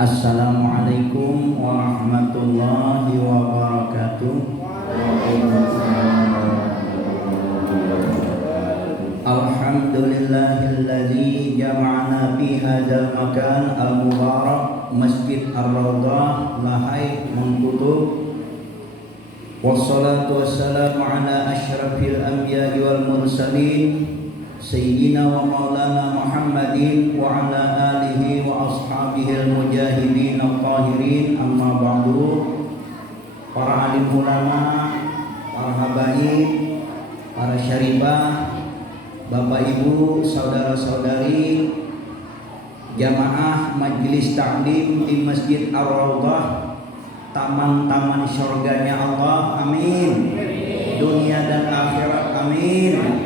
Assalamualaikum warahmatullahi wabarakatuh. Alhamdulillahilladzi jama'ana fi hadzal makan al-mubarak Masjid Ar-Raudhah Lahai Mengkutu. Wassalatu wassalamu ala asyrafil anbiya'i wal mursalin Sayyidina wa maulana Muhammadin wa ala alihi wa ashabihi al-mujahidin al-tahirin, amma ba'du. Para alim ulama, para habaib, para syarifah, bapak ibu, saudara-saudari, jamaah majelis taklim di Masjid Ar-Raudhah, taman-taman syurganya Allah, amin. Dunia dan akhirat, amin.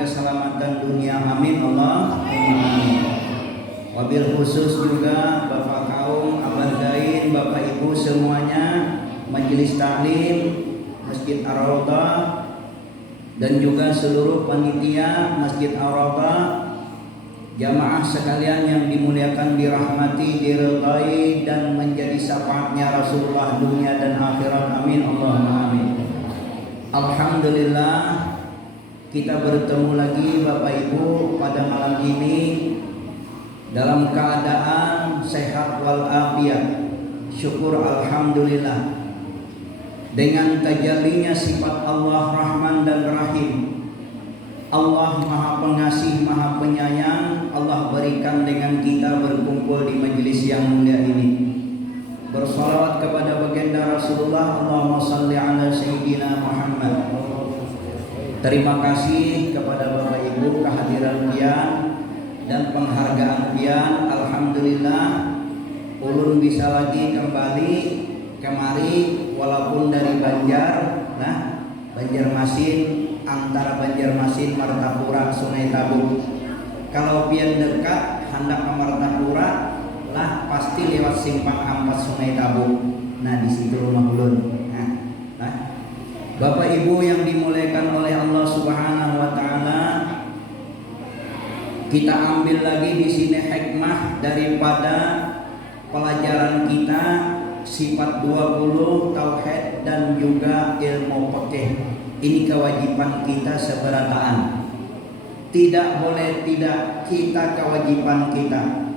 Keselamatan dunia, amin Allah, amin. Wabil khusus juga bapak kaum, abad gain, bapak ibu semuanya, majelis taklim Masjid Ar-Raudhah dan juga seluruh panitia Masjid Ar-Raudhah, jamaah sekalian yang dimuliakan, dirahmati, diridai dan menjadi syafaatnya Rasulullah dunia dan akhirat, amin Allahumma amin. Alhamdulillah, kita bertemu lagi Bapak Ibu pada malam ini dalam keadaan sehat walafiat. Syukur alhamdulillah. Dengan tajallinya sifat Allah Rahman dan Rahim, Allah Maha Pengasih, Maha Penyayang, Allah berikan dengan kita berkumpul di majelis yang mulia ini. Bersalawat kepada baginda Rasulullah, Allahumma salli ala Sayyidina Muhammad. Terima kasih kepada Bapak Ibu kehadiran pian dan penghargaan pian. Alhamdulillah, ulun bisa lagi kembali kemari walaupun dari Banjarmasin, antara Banjarmasin, Martapura, Sungai Tabuk. Kalau pian dekat hendak ke Martapura lah pasti lewat simpang Ampas Sungai Tabuk. Nah, di situ rumah ulun. Bapak Ibu yang dimuliakan oleh Allah Subhanahu wa taala, kita ambil lagi di sini hikmah daripada pelajaran kita sifat 20 tauhid dan juga ilmu fikih. Ini kewajiban kita seberataan. Tidak boleh tidak, kita kewajiban kita.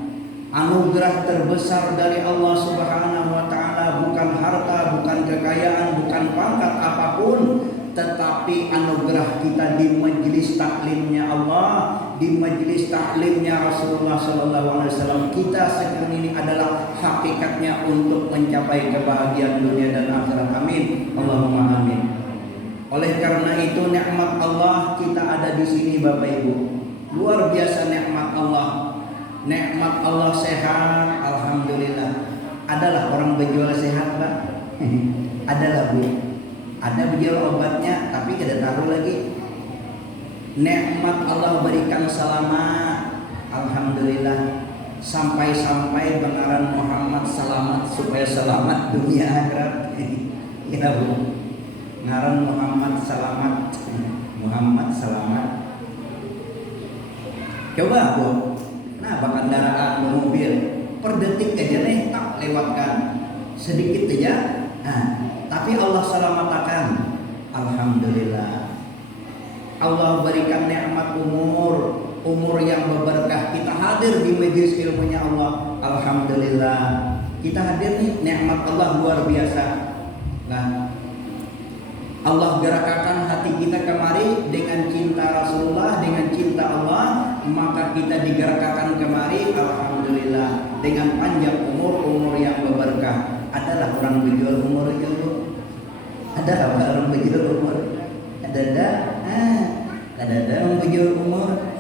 Anugerah terbesar dari Allah Subhanahu wa taala bukan harta, bukan kekayaan, bukan pangkat apapun, tetapi anugerah kita di majelis taklimnya Allah, di majelis taklimnya Rasulullah sallallahu alaihi wasallam. Kita sekarang ini adalah hakikatnya untuk mencapai kebahagiaan dunia dan akhirat. Amin. Allahumma amin. Oleh karena itu nikmat Allah kita ada di sini Bapak Ibu. Luar biasa nikmat Allah. Nikmat Allah sehat, alhamdulillah. Adalah orang berjual sehat, Pak? Adalah, Bu. Ada berjual obatnya, tapi tidak taruh lagi. Nikmat Allah berikan selamat, alhamdulillah. Sampai-sampai benaran Muhammad selamat, supaya selamat dunia akhirat. Ya, Bu. Ngaran Muhammad selamat. Muhammad selamat. Coba, Bu. Nah, kendaraan mobil per detik aja nih tak lewatkan sedikit aja. Nah, tapi Allah selamatkan. Alhamdulillah. Allah berikan nikmat umur umur yang berberkah. Kita hadir di majelis ilmunya Allah, alhamdulillah. Kita hadir nih, nikmat Allah luar biasa. Nah, Allah gerakkan hati kita kemari dengan cinta Rasulullah, dengan cinta Allah, maka kita digerakkan kemari, alhamdulillah, dengan panjang umur yang berberkah. Adalah orang berjual umur itu, ada orang berjual umur, ada orang berjual umur.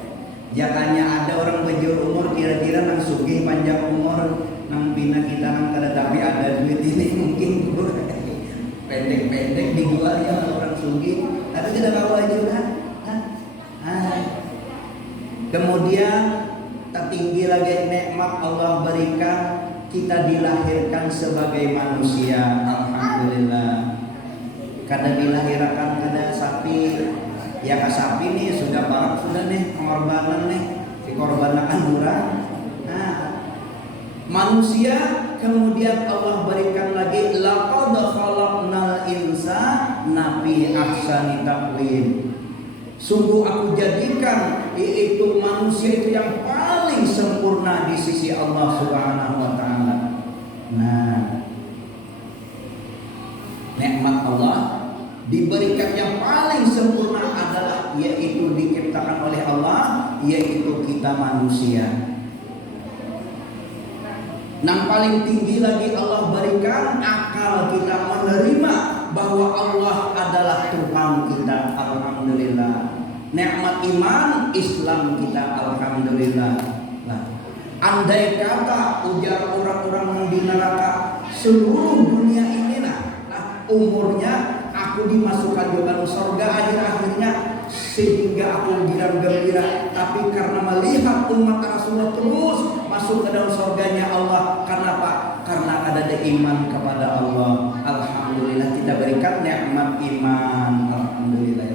Jangannya ada orang berjual umur kira-kira nang sugih panjang umur, nang bina kita nang kada tapi ada duit ini mungkin pendek-pendek dijual ya orang sugih, tapi kita bawa juga. Kemudian tertinggi lagi nikmat Allah berikan, kita dilahirkan sebagai manusia, alhamdulillah. Kada dilahirkan kada sapi, ya sapi nih sudah barak sudah nih pengorbanan nih, dikorbankan murah. Manusia kemudian Allah berikan lagi laqad khalaqnal insana fi ahsani taqwim. Sungguh aku jadikan yaitu manusia itu yang paling sempurna di sisi Allah Subhanahu wa taala. Nah, nikmat Allah diberikan yang paling sempurna adalah yaitu diciptakan oleh Allah, yaitu kita manusia. Yang paling tinggi lagi Allah berikan akal kita menerima bahwa Allah adalah Tuhan kita, alhamdulillah. Nikmat iman Islam kita, alhamdulillah. Nah, andai kata ujar orang-orang yang di neraka, seluruh dunia ini umurnya aku dimasukkan ke dalam surga akhir-akhirnya sehingga aku gembira, tapi karena melihat umat Rasulullah terus masuk ke dalam surganya Allah, karena apa? Karena ada iman kepada Allah. Alhamdulillah kita berikan nikmat iman, alhamdulillah.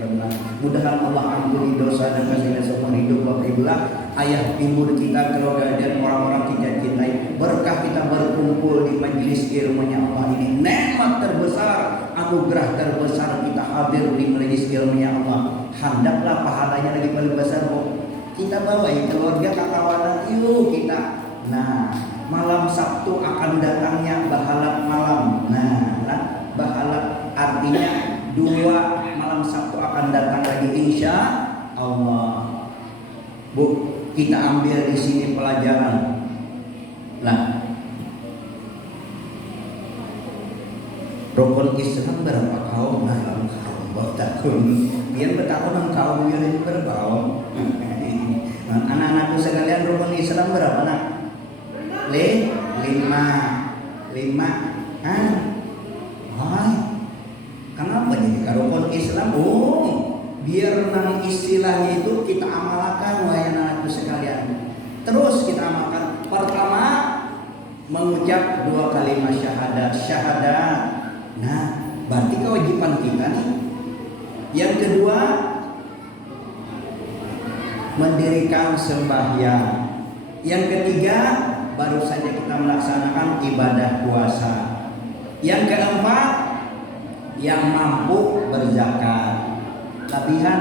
Mudah-mudahan Allah ampuni dosa dan kasih seumur hidup Bapak Ibu, ayah ibu kita, keluarga dan orang-orang kita cintai. Berkah kita berkumpul di majelis ilmunya Allah ini, nikmat terbesar, anugerah terbesar kita hadir di majelis ilmunya Allah. Hendaklah pahalanya lagi paling besar kita bawa ya keluarga kakawanan yuk kita. Nah, malam Sabtu akan datangnya bahalat malam. Nah, bahalat artinya 2 malam Sabtu akan datang lagi insya Allah. Bu, kita ambil di sini pelajaran. Nah, rukun Islam berapa kaum? Nah, kaum takun. Biar bertakun kaum yang berkaum. Anak-anakku sekalian, rukun Islam berapa nak? 5. Kenapa jadi rukun Islam? Biar nang istilahnya itu kita amalkan, wahai anak-anakku sekalian. Terus kita amalkan. Pertama, mengucap 2 kalimat syahadat. Nah, berarti kewajiban kita nih. Yang kedua, mendirikan sembahyang. Yang ketiga, baru saja kita melaksanakan ibadah puasa. Yang keempat, yang mampu berzakat. Lebihan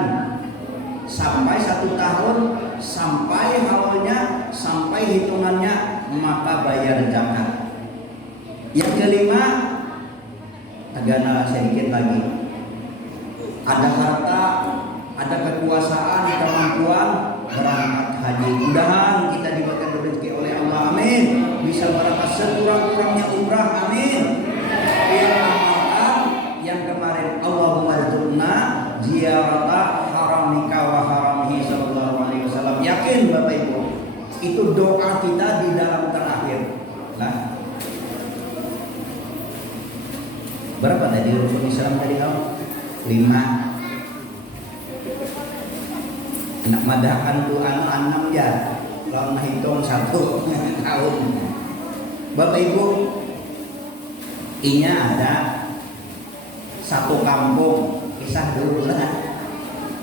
sampai 1 tahun, sampai haulnya, sampai hitungannya, maka bayar zakat. Yang kelima, agak sedikit lagi, ada harta, ada kekuasaan, kemampuan, berangkat haji. Mudah-mudahan kita diberikan rezeki oleh Allah, amin. Bisa berangkat sekurang-kurangnya umrah, amin. Yang amalkan yang kemarin, Allahumma rzuqna ziyarata haramika wa haramihi sallallahu alaihi wasallam. Yakin Bapak Ibu, itu doa kita di dalam terakhir. Nah, berapa tadi rukun Islam tadi kamu? 5. Nak madakan tu 6 ya. Kalau menghitung 1 tahun. Bapak Ibu, inya ada 1 kampung, kisah dulu lah.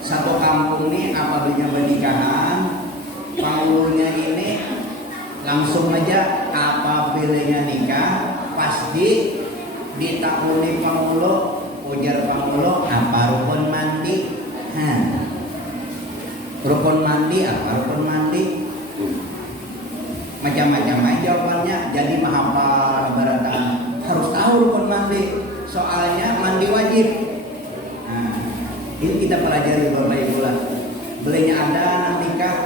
1 kampung ini apabila pernikahan, panggulnya ini langsung aja apabila nikah pasti ditakuni pangulo, ujar pangulo apa rukun mandi. Rukun mandi apa? Rukun mandi macam-macam aja jawabannya. Jadi menghafal berarti harus tahu rukun mandi. Soalnya mandi wajib. Nah, ini kita pelajari Bapak Ibu lah. Belinya ada nikah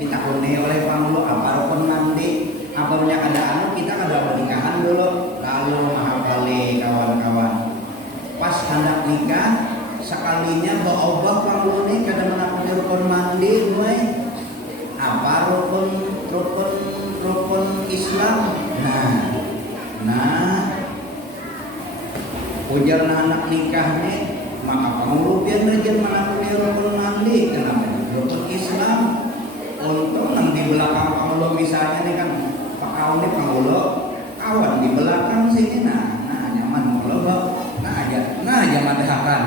ditakuni oleh pangulu apa rukun mandi. Apa punya keadaan kita kada pernikahan dulu lalu menghafali kawan-kawan. Pas hendak nikah sekalinya berubah pangulu nih kada menakuni rukun mandi mulai apa rukun Islam. Nah ujar anak nikah nih maka pangulu biar rajin menakuni rukun mandi. Kenapa? Rukun Islam. Untung nang di belakang pangulu misalnya nih kan pakau nih pangulu kawan di belakang sini nah nyaman pangulu nah jangan dehakan.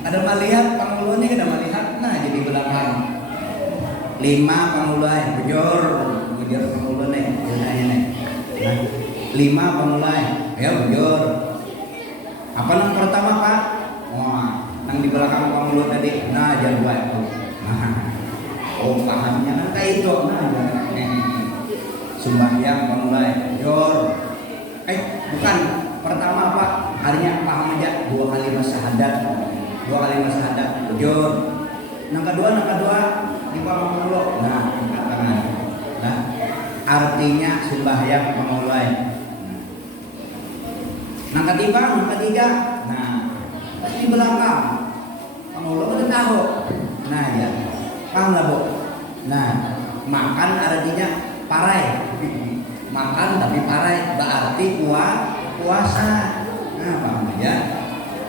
Ada melihat pangulu nih kada melihat nah jadi belakang 5 pangulu bujur pangulu nih nih 5 pangulu ya bujur apa nang pertama Pak? Wah nang di belakang pangulu tadi nah jangan itu oh pahamnya kan kayak itu sembahyang pemulai jor bukan pertama apa harinya paham aja 2 kalimat syahadat jor yang kedua di paham dulu nah angkat tangan nah artinya sembahyang pemulai yang ketiga nah di belakang pemulai udah tahu nah ya paham lah Bu. Nah makan artinya parai makan tapi parai berarti puasa. Nah paham ya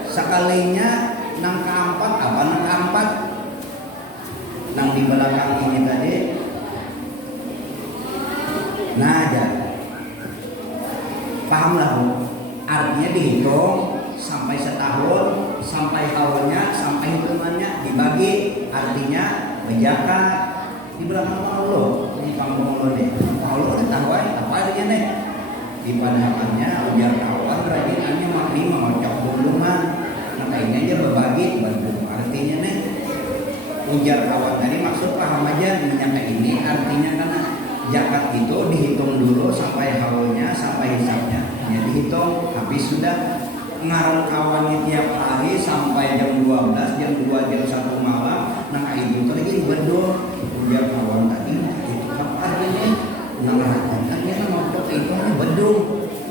sekalinya nang keempat apa nang keempat nang di belakang ini tadi nah aja paham lah Bu. Artinya dihitung sampai setahun sampai awalnya sampai hitungannya dibagi artinya menjaga di belakang Allah ini kampung Allah deh Allah udah tahu apa adanya nih di padahalnya ujar kawan rajinannya makni mengocok buluman nah ini aja berbagi artinya nih ujar kawan tadi maksud paham aja menyangka ini artinya karena zakat itu dihitung dulu sampai haulnya sampai hisabnya ya dihitung habis sudah ngarang kawannya tiap hari sampai jam 12 jam 2 jam 1 malam nah itu lagi bedul ujar kawan tadi itu apa ini ngarangkannya sama itu bedul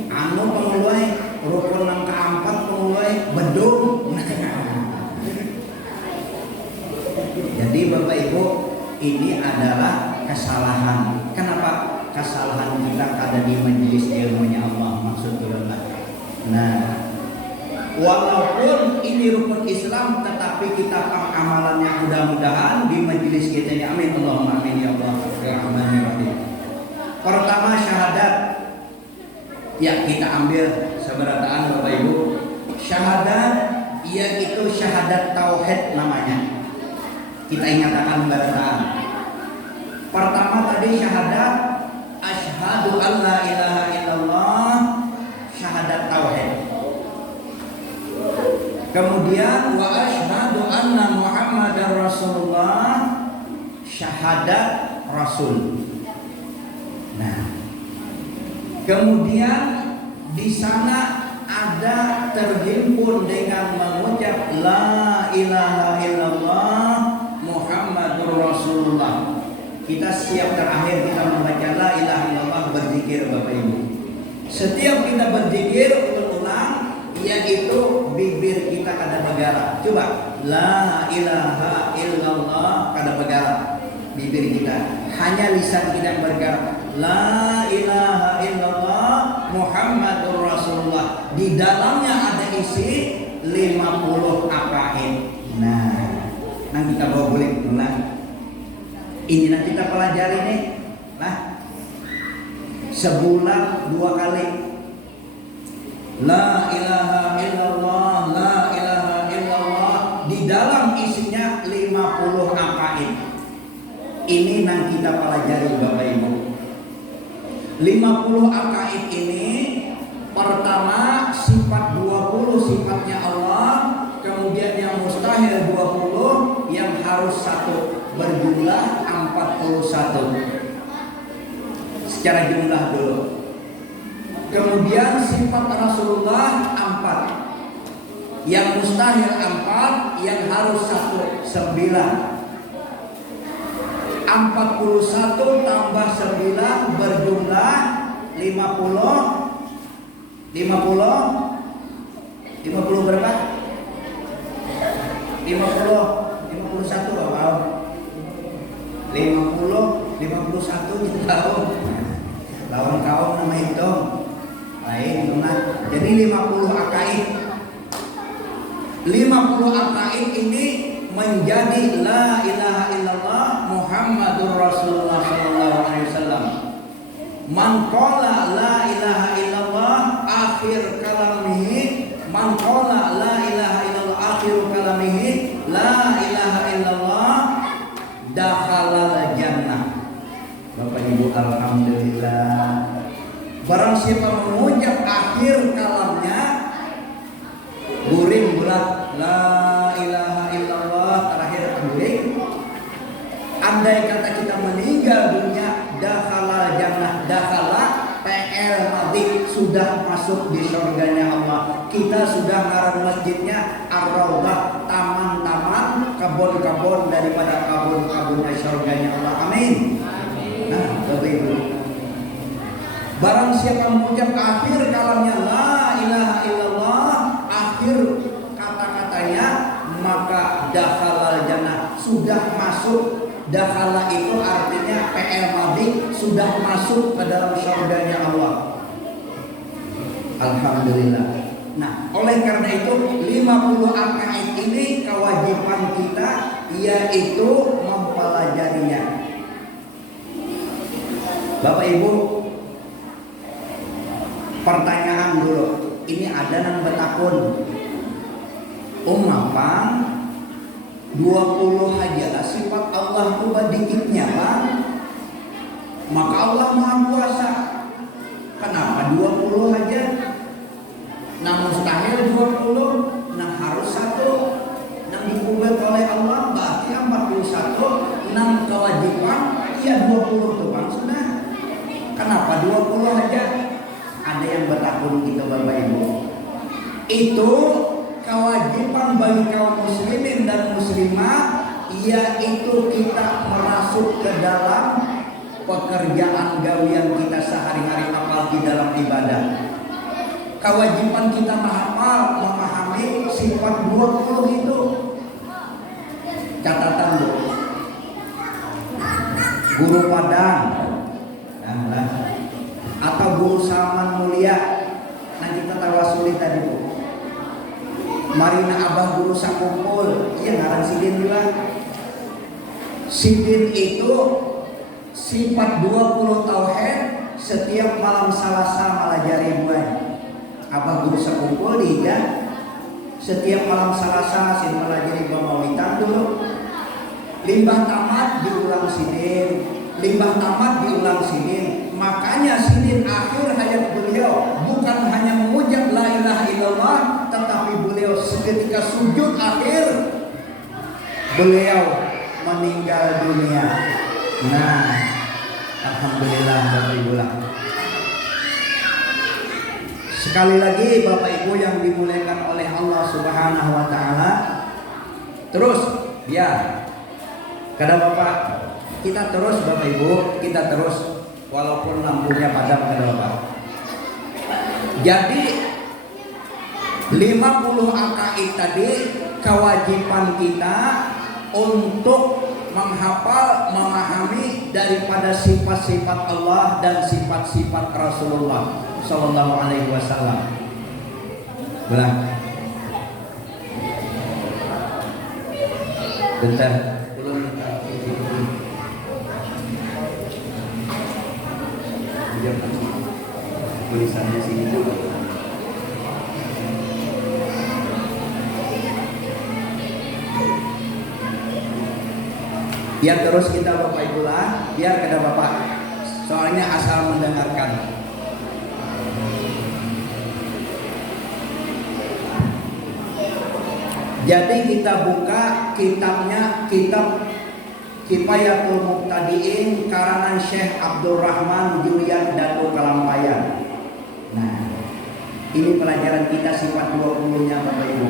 anu pengulai rukun yang keempat pengulai bedul jadi Bapak Ibu ini adalah kesalahan. Kenapa kesalahan kita ada di majelis ilmunya Allah maksudnya nah walaupun ini rukun Islam tetapi kita amalannya mudah-mudahan di majelis kita ini amin Allahumma amin ya Allah ya Rahman ya Rahim. Pertama syahadat ya kita ambil seberataan Bapak Ibu syahadat yaitu syahadat tauhid namanya kita ingatkan berataan. Pertama tadi syahadat asyhadu an la ilaha illallah syahadat tauhid. Kemudian wa asyhadu anna Muhammadar Rasulullah syahadat Rasul. Nah, kemudian di sana ada terhimpun dengan mengucap la ilaha illallah Muhammadur Rasulullah. Kita siap terakhir kita membaca la ilaha illallah berzikir Bapak Ibu. Setiap kita berzikir ulang yaitu bibir kita kada bergerak. Coba la ilaha illallah kada bergerak bibir kita. Hanya lisan kita yang bergerak. La ilaha illallah Muhammadur Rasulullah. Di dalamnya ada isi 50 akaid. Nah kita bawa boleh ulang. Ini nanti kita pelajari nih. Nah, sebulan 2 kali. La ilaha illallah, la ilaha illallah. Di dalam isinya 50 akaid. Ini yang kita pelajari Bapak Ibu. 50 akaid ini pertama sifat 20 sifatnya Allah, kemudian yang mustahil 20, yang harus satu, berjumlah 41 secara jumlah dulu. Kemudian sifat Rasulullah 4, yang mustahil 4, yang harus 1, 9. 41 tambah 9 berjumlah 50 berapa? 51 apa? 51 kita tahu. Lawan kaum nama itu lain benar. Jadi 50 akaid. 50 akaid ini menjadi la ilaha illallah Muhammadur Rasulullah sallallahu alaihi wasallam. Man qala la ilaha illallah akhir kalamihi, man qala la ilaha illallah akhir kalamihi, la ilaha illallah dakhalal jannah. Bapak Ibu, alhamdulillah. Barang siapa mengucap akhir kalamnya guring bulat la ilaha illallah terakhir guring, andai kata kita meninggal dunia, dakhalal jannah, dakhala PL mati, sudah masuk di surganya Allah. Kita sudah ngaran masjidnya Ar-Raudhah, taman-taman, kebun-kebun daripada kebun-kebun surganya Allah. Amin. Nah, Bapak Ibu, barang siapa mengucap akhir kalamnya la ilaha illallah, akhir kata-katanya, maka dakhalal jannah, sudah masuk. Dakhala itu artinya PL madi, sudah masuk ke dalam surganya Allah. Alhamdulillah. Nah, oleh karena itu 50 akaid ini kewajiban kita, yaitu mempelajarinya. Bapak Ibu, pertanyaan dulu. Ini ada nang betakun. Umapan 20 aja lah sifat Allah itu dikitnya Bang. Maka Allah Maha Kuasa. Kenapa 20 aja? Nah mustahil 20, nah harus 1. Nah dibuat oleh Allah berarti 41. Nah kewajiban ya 20 tuh Bang sudah. Kenapa 20 aja? Ada yang bertakun gitu Bapak Ibu. Itu kewajiban bagi kaum muslimin dan muslimah, yaitu kita merasuk ke dalam pekerjaan gawian kita sehari-hari, apalagi dalam ibadah. Kewajiban kita menghafal, memahami sifat 20 itu. Catatan Bu, guru Padang atau guru Salman Mulia, nah kita tawasuli tadi Bu. Marina Abah guru sakumpul, iya ngaran sidin juga. Sidin itu sifat 20 tauhid, setiap malam Salasa malajari buan. Abah guru sakumpul dia setiap malam Salasa sin malajari buan maulitan dulu. Limbah tamat diulang sidin, limbah tamat diulang sidin. Makanya sidin akhir hayat beliau bukan hanya mengucap la ilaha illallah, tetapi beliau seketika sujud akhir beliau meninggal dunia. Nah, alhamdulillah Bapak Ibu lah. Sekali lagi Bapak Ibu yang dimuliakan oleh Allah Subhanahu wa taala. Terus ya, kata Bapak, kita terus Bapak Ibu, kita terus walaupun lampunya padam kata Bapak. Jadi 50 akaid tadi kewajiban kita untuk menghafal, memahami daripada sifat-sifat Allah dan sifat-sifat Rasulullah Sallallahu Alaihi Wasallam. Belah. Bentar. Tulisannya sini juga. Biar terus kita Bapak Ibu lah, biar kata Bapak. Soalnya asal mendengarkan. Jadi kita buka kitabnya, kitab Kifayatul Muqtadiin karangan Syekh Abdurrahman Julian Datu Kalampayan. Nah, ini pelajaran kita sifat 20-nya Bapak Ibu.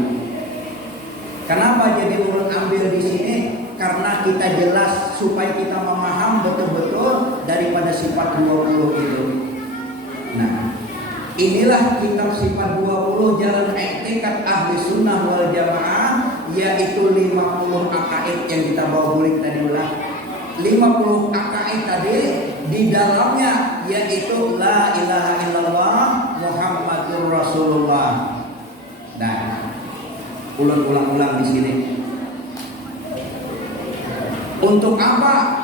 Kenapa jadi ulun ambil di sini? Karena kita jelas supaya kita memaham betul-betul daripada sifat 20 itu. Nah, inilah kitab sifat 20 jalan i'tikad ahli sunnah wal jamaah, yaitu 50 akaid yang kita bawa bulik tadi ulang. 50 akaid tadi di dalamnya yaitu la ilaha illallah Muhammadur Rasulullah. Nah, ulang di sini. Untuk apa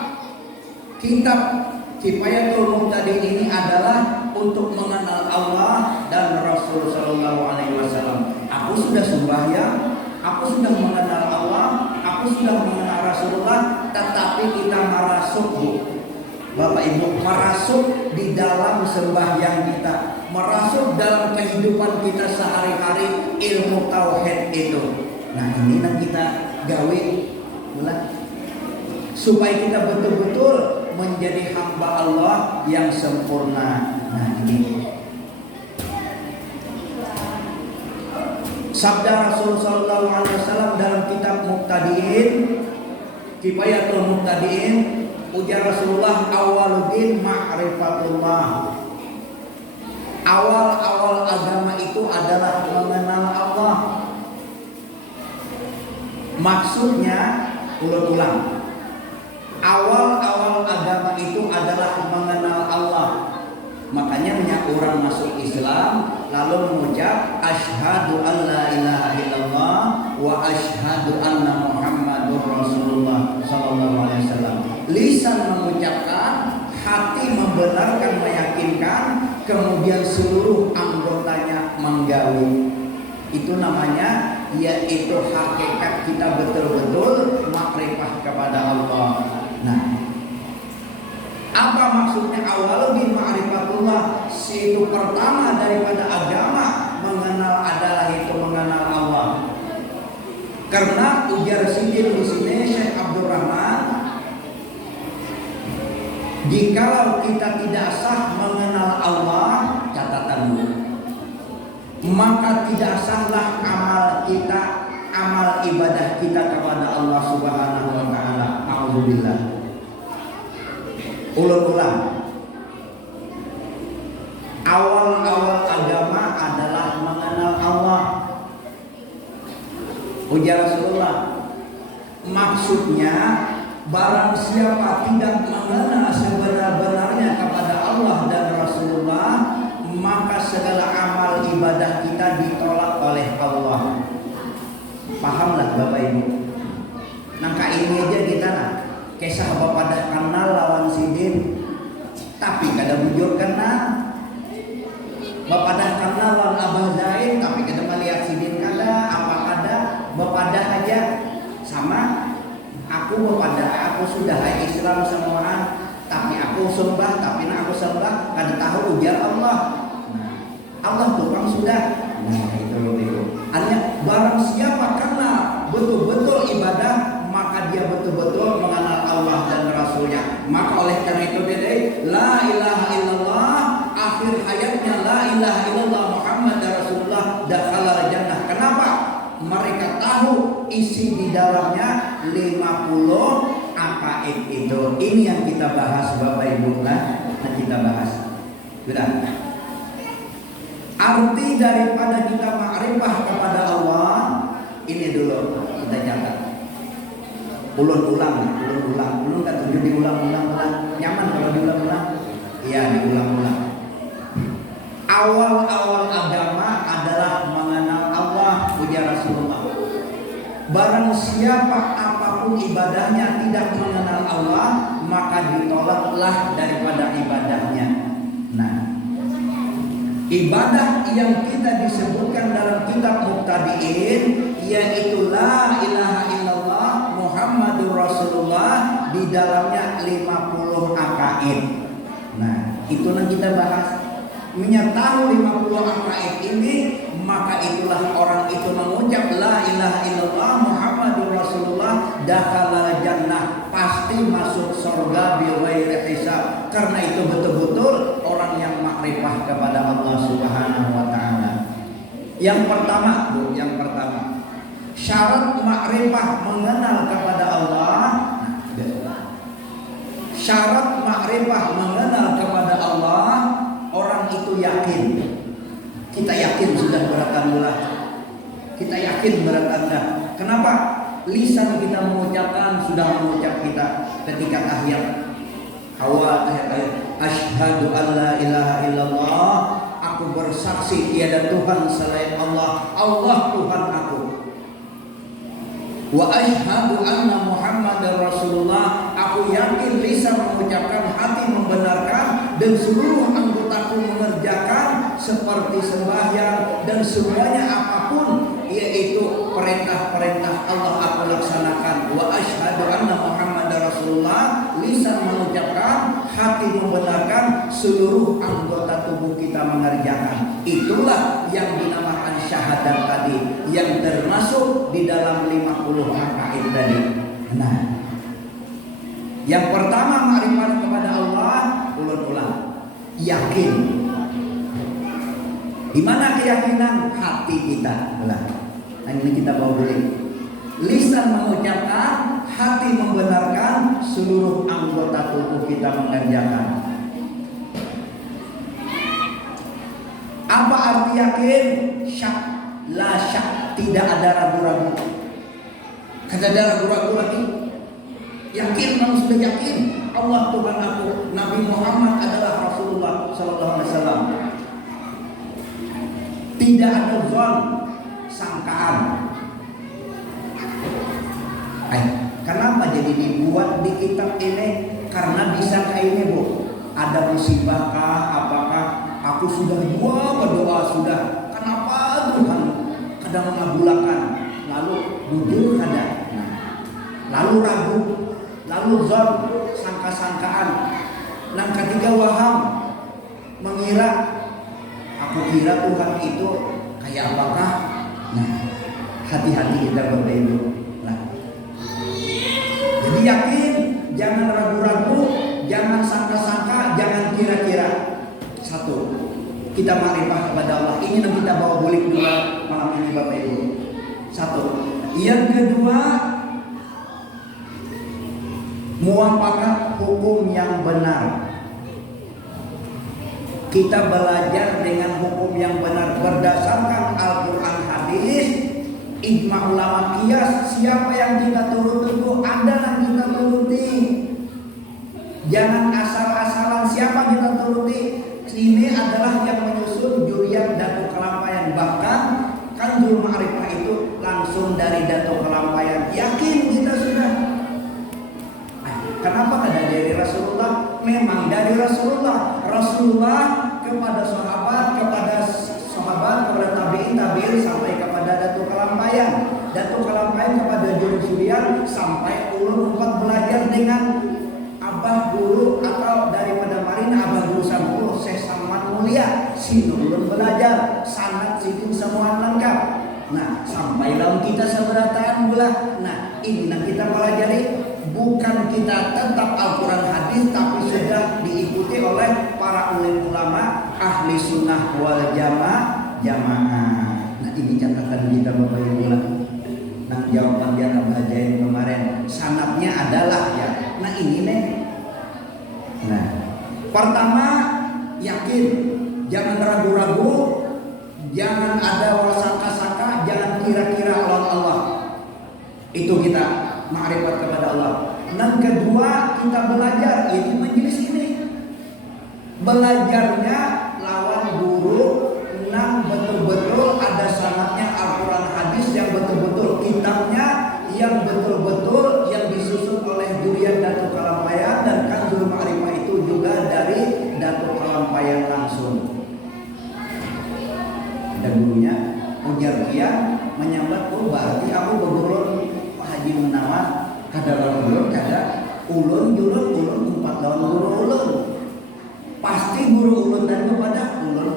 kitab Kifayatul Muqtadiin ini adalah untuk mengenal Allah dan Rasul Sallallahu Alaihi Wasallam. Aku sudah sembahyang, aku sudah mengenal Allah, aku sudah mengenal Rasulullah, tetapi kita merasuk, Bu, Bapak Ibu, merasuk di dalam sembahyang kita, merasuk dalam kehidupan kita sehari-hari ilmu tauhid itu. Nah, ini yang kita gawe mulai supaya kita betul-betul menjadi hamba Allah yang sempurna. Nah, ini sabda Rasul sallallahu alaihi wasallam dalam kitab Muqtadiin, Kifayatul Muqtadiin, ujar Rasulullah, awwaluddin ma'rifatullah. Awal-awal agama itu adalah mengenal Allah. Maksudnya, ulang-ulang. Awal-awal agama itu adalah mengenal Allah. Makanya banyak orang masuk Islam lalu mengucap asyhadu an la ilaha illallah wa asyhadu anna Muhammadur Rasulullah sallallahu alaihi wasallam. Lisan mengucapkan, hati membenarkan, meyakinkan, kemudian seluruh anggotanya menggawi. Itu namanya yaitu hakikat kita betul-betul makrifah kepada Allah. Nah, apa maksudnya awwaluddin ma'rifatullah? Itu pertama daripada agama mengenal adalah itu mengenal Allah. Karena ujar sidin di sini Syekh Abdurrahman, jikalau kita tidak sah mengenal Allah, catatan dulu, maka tidak sahlah amal kita, amal ibadah kita kepada Allah Subhanahu wa taala. Alhamdulillah. Ulang-ulang. Awal-awal agama adalah mengenal Allah. Ujar Rasulullah, maksudnya barang siapa tidak mengenal sebenar-benarnya kepada Allah dan Rasulullah, maka segala amal ibadah kita ditolak oleh Allah. Pahamlah Bapak Ibu. Nangka ini aja kita nak kisah bapak dah kenal lawan sidin, tapi kada bujur kenal. Bapak dah kenal lawan Abah Zain, tapi kada melihat sidin kada, apa kada. Bapak dah aja sama. Aku bapak dah, aku sudah Islam semuaan, tapi aku sembah, tapi nak aku sembah kada tahu ujar Allah. Nah, Allah tukang sudah. Nah, itu. Artinya barang siapa kenal betul-betul ibadah, maka dia betul-betul mengenal Allah dan Rasulnya. Maka oleh karena itu la ilaha illallah, akhir hayatnya la ilaha illallah Muhammad Rasulullah dakhala jannah. Kenapa? Mereka tahu isi di dalamnya 50 akaid itu. Ini yang kita bahas Bapak Ibu, kita bahas. Sudah. Arti daripada kita ma'rifah kepada Allah ini dulu kita catat. Ulang-ulang, ulun tak tujuh diulang-ulang, nyaman kalau diulang-ulang? Iya, diulang-ulang. Awal-awal agama adalah mengenal Allah, ujar Rasulullah. Barang siapa apapun ibadahnya tidak mengenal Allah, maka ditolaklah daripada ibadahnya. Nah, ibadah yang kita disebutkan dalam kitab Muqtadiin yaitu la ilaha illallah Muhammadur Rasulullah, di dalamnya 50 akaid. Nah, itu yang kita bahas. menyatakan 50 angka ini, maka itulah orang itu mengucap la ilaha illallah Muhammadur Rasulullah dakhala jannah, pasti masuk surga bighairi hisab. Karena itu betul-betul orang yang makrifah kepada Allah Subhanahu wa taala. Yang pertama, Bu, yang pertama, syarat makrifah mengenal kepada Allah. Syarat makrifah mengenal kepada Allah, orang itu yakin. Kita yakin sudah beratanggulah. Kita yakin beratanggulah. Kenapa? Lisan kita mengucapkan, sudah mengucap kita ketika tahiyat. Awal tahiyat, asyhadu an la ilaha illallah, aku bersaksi tiada Tuhan selain Allah, Allah Tuhan aku. Wa asyhadu anna Muhammadar Rasulullah, aku yakin lisan mengucapkan, hati membenarkan, dan seluruh anggotaku mengerjakan seperti sembahyang dan semuanya apapun yaitu perintah-perintah Allah aku laksanakan. Wa asyhadu anna Muhammadar Rasulullah, lisan mengucapkan, hati membenarkan, seluruh anggota tubuh kita mengerjakan. Itulah yang dinamakan syahadat tadi, yang termasuk di dalam 50 rakaat tadi. Nah, yang pertama makrifat kepada Allah, ulang-ulang, yakin. Di mana keyakinan? Hati kita. Nah, ini kita bawa beli. Lisan mengucapkan, hati membenarkan, seluruh anggota tubuh kita mengerjakan. Apa arti yakin? Syak, la syak, tidak ada ragu-ragu. Kada ada ragu-ragu lagi. Yakin, kamu sudah yakin Allah Tuhan aku, Nabi Muhammad adalah Rasulullah Sallallahu Alaihi Wasallam. Tidak ada zon, sangkaan. Kenapa jadi dibuat di kitab ini? Karena bisa kayak ini, Bu. Ada musibah kah? Apakah aku sudah berdoa sudah? Kenapa Tuhan kadang mengabulkan? Lalu jujur kadang, lalu ragu, lalu zon, sangka-sangkaan. Yang ketiga waham, mengira. Aku kira Tuhan itu kayak apakah? Nah, hati-hati kita berdoa. Jadi yakin, jangan ragu-ragu, jangan sangka-sangka, jangan kira-kira. Satu, kita makrifah kepada Allah. Ini yang kita bawa bulik dulu malam ini Bapak Ibu. Satu. Yang kedua, muafakat hukum yang benar. Kita belajar dengan hukum yang benar berdasarkan Al-Quran, hadis, ijma ulama, qiyas. Siapa yang kita turuti itu ada yang kita turuti. Jangan asal-asalan siapa kita turuti. Ini adalah yang menyusun juriat Datuk Kelampayan. Bahkan Kanzul Ma'rifah itu langsung dari Datuk Kelampayan. Yakin kita sudah. Kenapa ada dari Rasulullah? Memang dari Rasulullah. Rasulullah kepada sahabat, kepada tabi'in sampai kepada Datuk Kelampayan. Datuk Kelampayan kepada Juru Sudian sampai ulun 4 belajar dengan abah guru atau daripada Marina abah guru Sampo Syekh Samad Mulia. Sini ulun belajar sanad situ semua lengkap. Nah, sampai dalam kita seberataan belah. Nah, ini yang kita pelajari. Bukan kita tetap Al-Quran hadis, tapi sudah diikuti oleh para ulama ahli sunnah wal jamaah. Nah, ini catatan kita Bapak Ibu. Nah, jawaban dia bacain kemarin. Sanadnya adalah ya. Nah, ini nih. Nah, pertama yakin, jangan ragu-ragu, jangan ada sangka-sangka, jangan kira-kira Allah. Itu kita makrifat kepada Allah. Yang kedua, kita belajar. Ini majelis ini belajarnya lawan guru yang betul-betul ada sanadnya Al-Quran hadis yang betul-betul, kitabnya yang betul-betul yang disusun oleh Juriat Datuk Kelampayan, dan Kanzul Ma'rifah itu juga dari Datuk Kelampayan langsung. Dan gurunya ujar dia menyambat, oh berarti aku bergurun Haji Munawar kada ulun kada ulun 4 tahun guru ulun. Pasti guru ulun dan kepada ulun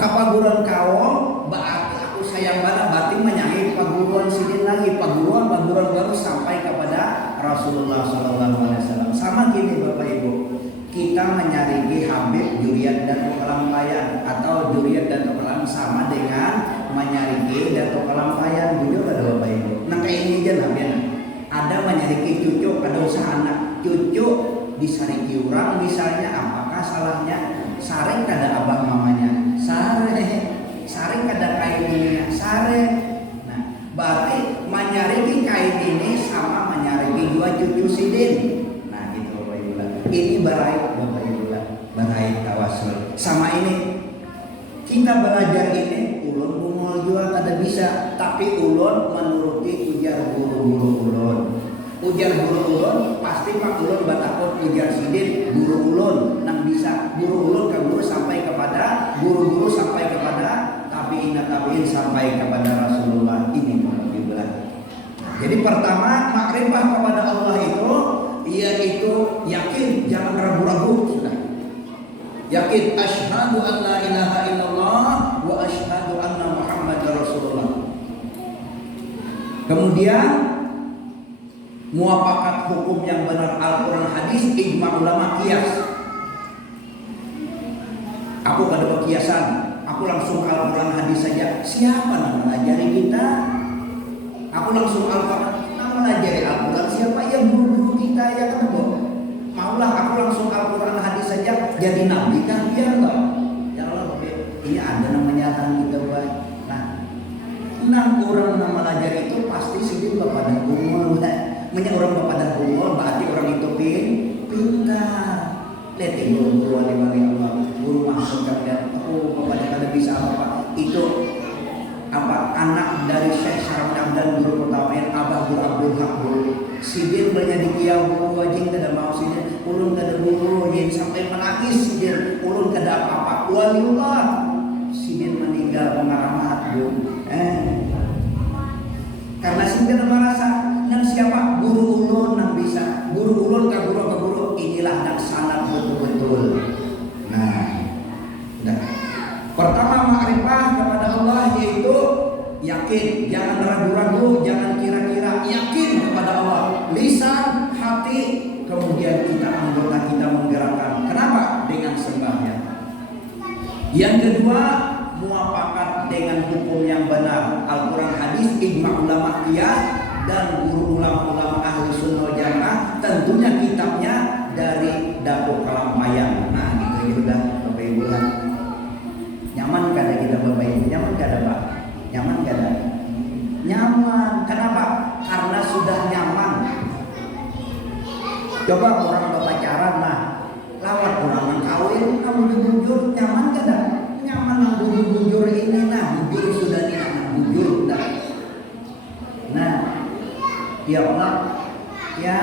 kapaguran kaum berarti aku sayang banget, berarti menyanyi paguruan sidin lagi, paguruan baru sampai kepada Rasulullah SAW. Sama gini Bapak Ibu, kita menyariki Habib, Juriyat dan Kelampayan, atau Juriyat dan Kelampayan sama dengan menyariki dan Kelampayan. Jujur ada Bapak Ibu. Nah kayak ini aja lah biar ada menyariki cucu, ada usaha anak cucu disariki orang misalnya, apakah salahnya? Saring kada abah mamanya, saring kada kain ininya, Nah, berarti menyariki kain ini sama menyariki dua cucu sidin. Nah, gitu Bapak Ibu. Ini barai Bapak Ibu, barai tawasul. Sama ini kita belajar ini, ulun bungul juga kada bisa, tapi ulun menuruti ujar guru-guru ulun. Ujar guru ulun pasti pak ulun batakut ujar sidin guru ulun nang bisa guru ulun ke guru sampai kepada guru-guru sampai kepada tabiin sampai kepada Rasulullah. Ini Alhamdulillah. Jadi pertama makrifah kepada Allah itu yaitu yakin, jangan ragu-ragu sudah. Yakin asyhadu an la ilaha illallah wa asyhadu anna Muhammadar Rasulullah. Kemudian muafakat hukum yang benar Al-Quran hadis, ijma ulama, kias. Aku kada berkiasan, aku langsung Al-Quran hadis saja. Siapa yang mengajari kita? Aku langsung Al-Quran, kita mengajari Al-Quran. Siapa yang guru-guru kita ya kan? Maulah aku langsung Al-Quran hadis saja. Jadi nabi kan biar toh. Ya Allah, ini ada namanya tangan kita buat. Nah orang yang mengajari itu pasti sedih kepada umur. Orang kepada guru berarti orang itu pintar. Lihat guru wali-wali Allah, guru masuk kalian. Aku kepada kada bisa apa itu apa anak dari Syekh Syaraf dan guru pertama yang Abah Guru Abdul Haq guru. Sidin banyak dikiau guru wajing kada mau sidin, ulun kada guru yang sampai menangis sidin, ulun kada apa-apa. Waliullah sidin meninggal pengarah guru. Karena sidin merasa dan siapa guru ulun yang bisa guru ulun ke guru inilah yang sangat betul-betul. Nah, pertama makrifah kepada Allah yaitu yakin, jangan ragu-ragu, jangan kira-kira, yakin kepada Allah, lisan, hati, kemudian kita anggota kita menggerakkan. Kenapa? Dengan sembahnya. Yang kedua, muafakat dengan hukum yang benar, Al-Quran hadis, ijma ulama qiyas dan guru ulama ahli sunnah jamaah, tentunya kitabnya dari Datuk Kelampayan. Nah gitu dah Bapak Ibu lah. Nyaman kada kita Bapak Ibu? Nyaman kada Pak? Nyaman kada? Nyaman. Kenapa? Karena sudah nyaman. Coba orang berpacaran lah, lawat orang kawin, kamu jujur, nyaman kada? Nyaman lah bujur ini nah, bujur sudah nyaman, bujur dah. Nah ya Allah, ya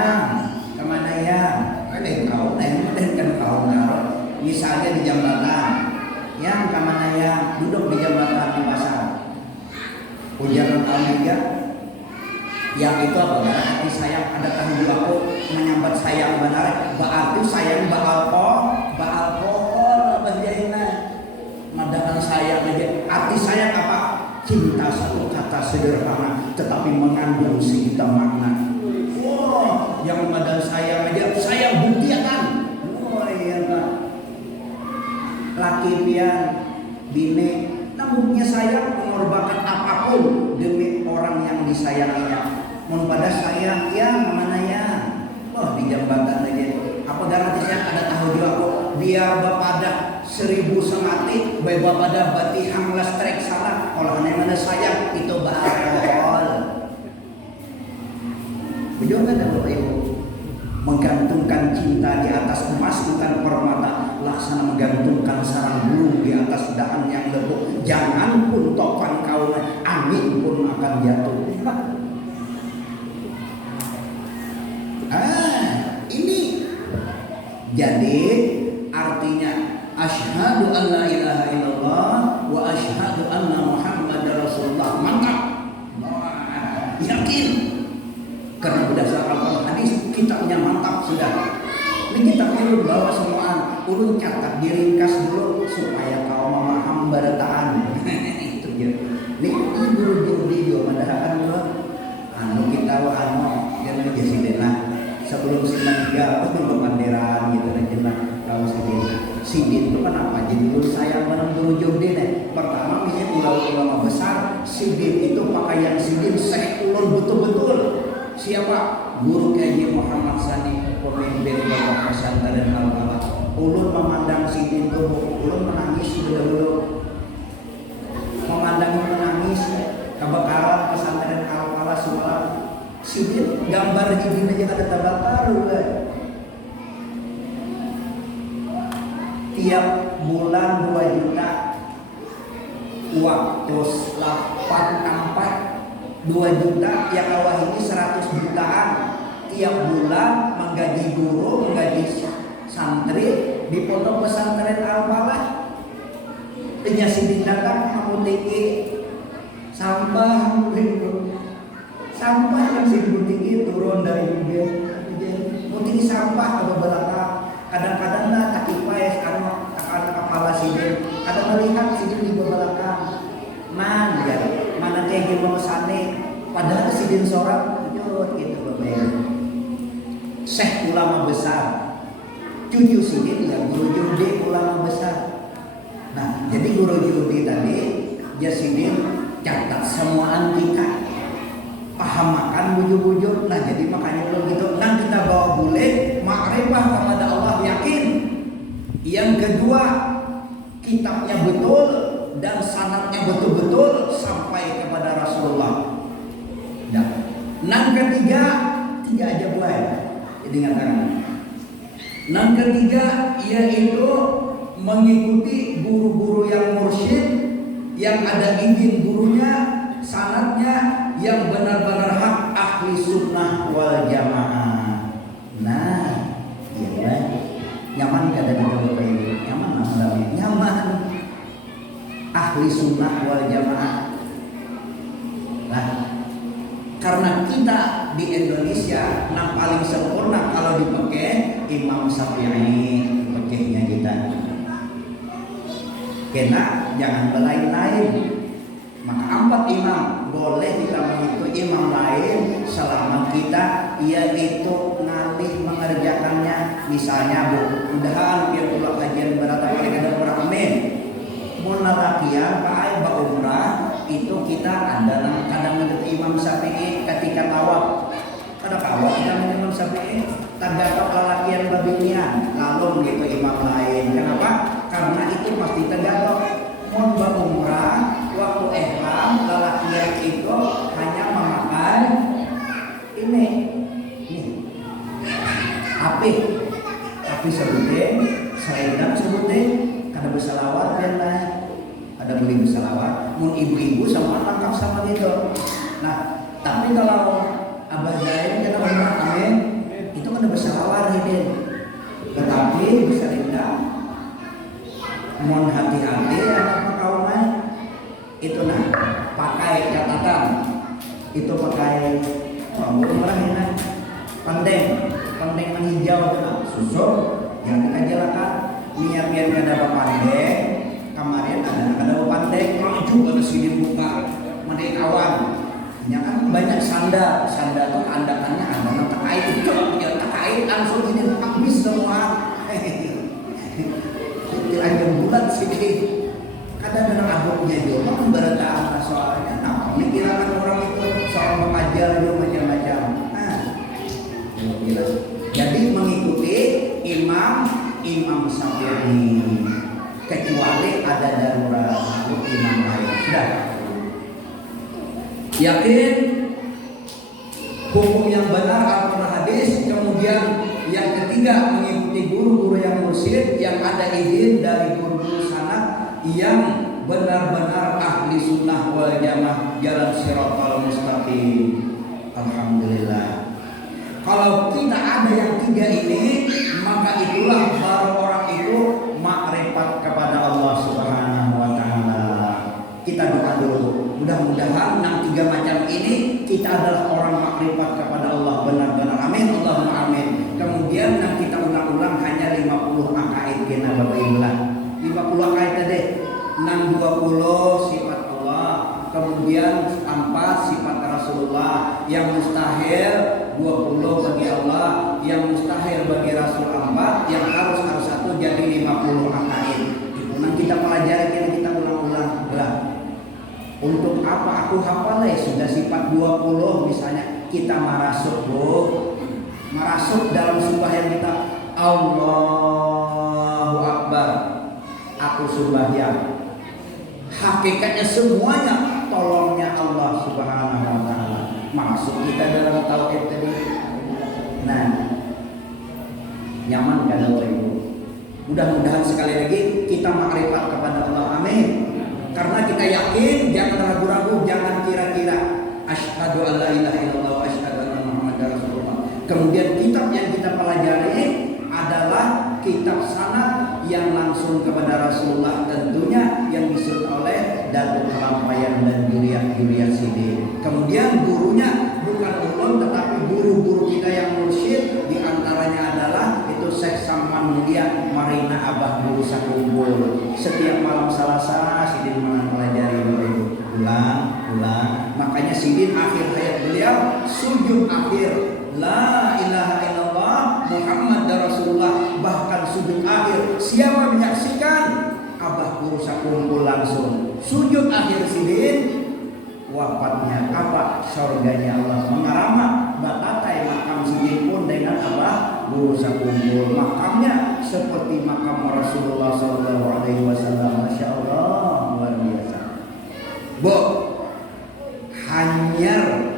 kemana ya? Ada kau, kan kau naruh. Misalnya di jambatan, yang kemana ya? Duduk di jambatan di pasar. Ujaran kalian, yang itu apa? Hati sayang ada tanggung jawab menyambat sayang benar. Berarti sayang baalkohol apa jadinya? Madakan sayang aja. Arti sayang apa? Cinta satu kata sederhana tetapi mengandung sejuta makna. Wow, yang badan sayang aja sayang buktikan. Oh iya Pak. Laki pian, bini, namunnya sayang mengorbankan apapun demi orang yang disayanginya. Mun pada sayang ya mana ya? Oh di jambatan aja. Apa garantisnya ada tahu juga kok. Biar bapada 1000 semati, baik bapada bati hanglas trek salah. Kalau mana sayang itu alkohol. Betul kan Bapak Ibu? Menggantungkan cinta di atas emas bukan permata, laksana menggantungkan sarang burung di atas dahan yang lembut. Jangan pun topan kau angin pun akan jatuh. Ini jadi artinya asyhadu an la ilaha illallah wa asyhadu anna Muhammadar Rasulullah. Mantap. Yakin. Karena berdasarkan Al-Quran hadis kitabnya mantap sudah. Ini kitab ulun bawa semua, ulun catat diringkas dulu supaya kaum memaham berita tinggal banderan gitu aja kalau sidin itu kenapa jadi guru saya menang guru jodin pertama misalnya ulama besar sidin itu pakaian sidin saya ulun betul-betul siapa guru Kiai Muhammad Sani pemimpin Pondok Pesantren Al-Falah ulun memandang sidin itu ulun menangis dulu memandang menangis kebakaran pesantren Al-Falah Semalam sidin gambar sidin aja kada terbakar tiap bulan 2 juta waktu 84 2 juta yang awal ini 100 jutaan tiap bulan menggaji guru menggaji santri di pondok pesantren Al-Falah punya sidin datang kamu tinggi sampah yang sidin tinggi turun dari mau tinggi sampah atau belakang kadang-kadang lah tak ipas karena kepala sidin kadang melihat sidin di belakang mana kayak gimana sana padahal sidin seorang nyurut gitu berbeda Syekh ulama besar cucu sidin ya guru judi ulama besar. Nah jadi guru judi tadi Jasidin catat semuaan kita pahamakan bujur-bujur. Nah jadi makanya kalau gitu nah kita bawa boleh makrifah kepada Allah yakin. Yang kedua kitabnya betul dan sanadnya betul-betul sampai kepada Rasulullah. Nah, yang ketiga tiga aja boleh. Jadi ngatakan. Yang ketiga yaitu mengikuti guru-guru yang mursyid yang ada izin gurunya, sanadnya yang benar-benar hak ahli sunnah wal jamaah. Nah, iya nyaman kada dicoba ini, nyaman namanya, nyaman ahli sunnah wal jamaah. Nah, karena kita di Indonesia yang paling sempurna kalau dipakai Imam Syafi'i pakainya kita. Kena jangan berlain-lain. Maka 4 imam boleh kita mengikuti imam lain selama kita yaitu ngalih mengerjakannya. Misalnya mudahan biar pulang kajian berat kali kada pernah amin. Mun lalakian paai ba umrah itu kita ada kadang mengikuti Imam Syafi'i ketika tawaf. Kada tawaf kita mengikuti Imam Syafi'i terdapat lalakian babinian lalu mengikuti imam lain. Kenapa? Karena itu pasti terdapat mun ba umrah waktu ihram lalakian itu hanya memakai ini api sebutin selendang sebutin kada berselawat dan lain ada beli berselawat mun ibu-ibu sama tangkap sama gitu. Nah tapi kalau abah jaim kita umrah amin itu kada berselawat ini tetapi berselendang mun hati-hati anak kauman itu nah pakai catatan itu pakai umrah ini pandeng yang hijau nah susuk yang dikajelkan niat kada pandeng kemarin ada pandeng maju ada sini buka mendek kawan ya kan banyak sandal tuh andakannya ada terkait itu ya terkait langsung ini habis semua aja bulat sih kadang aboknya juga berataan soalnya nah pemikiran orang itu soal mengajar dulu macam-macam jadi mengikuti Imam Syafi'i kecuali ada darurat imam lain sudah yakin hukum yang benar Al-Quran hadis. Kemudian yang ketiga mengikuti guru-guru yang mursyid yang ada izin dari guru-guru sanad yang benar-benar ahli sunnah wal jamaah jalan siratal mustaqim. Alhamdulillah. Kalau kita ada yang tiga ini, maka itulah baru orang itu makrifat kepada Allah Subhanahu wa taala. Kita doa dulu. Mudah-mudahan yang tiga macam ini kita adalah orang makrifat kepada Allah benar-benar. Amin Allahumma amin. Kemudian yang kita ulang-ulang hanya 50 akaid kena Bapak Ibu lah. 50 akaid tadi. 620 sifat Allah, kemudian 4 sifat Rasulullah, yang mustahil 20 bagi Allah, yang mustahil bagi Rasul 4, yang harus 1 jadi 50 akaid. Itu nanti kita pelajari, kita ulang-ulang. Untuk apa aku hafal sudah sifat 20 misalnya kita merasuk dalam sembahyang kita Allahu Akbar, aku sembahyang. Hakikatnya semuanya tolongnya Allah Subhanahu wa taala. Masuk kita dalam tauhid tadi. Nah, nyaman kan Bapak Ibu? Mudah-mudahan sekali lagi kita makrifat kepada Allah. Amin. Karena kita yakin, jangan ragu-ragu, jangan kira-kira. Asyhadu an la ilaha illallah wa asyhadu anna Muhammadar Rasulullah. Kemudian kitab yang kita pelajari adalah kitab sanad yang langsung kepada Rasulullah, tentunya yang disusun oleh Datuk Kelampayan dan Juriat Sidin. Kemudian gurunya bukan ulun tetapi guru-guru kita yang mursyid, di antaranya adalah itu Syekh Saman Mulia Marina Abah Guru Sakumpul. Setiap malam Selasa Sidin mempelajari ulang. Makanya Sidin akhir hayat beliau sujud akhir la ilaha illallah Muhammad Rasulullah, bahkan sujud akhir siapa menyaksikan Abah Guru Sakumpul langsung sujud akhir Sidin, wafatnya apa surganya Allah mengarama batatai makam Sidin pun dengan Abah Guru Sakumpul. Makamnya seperti makam Rasulullah SAW. Masya Allah, luar biasa. Hanyar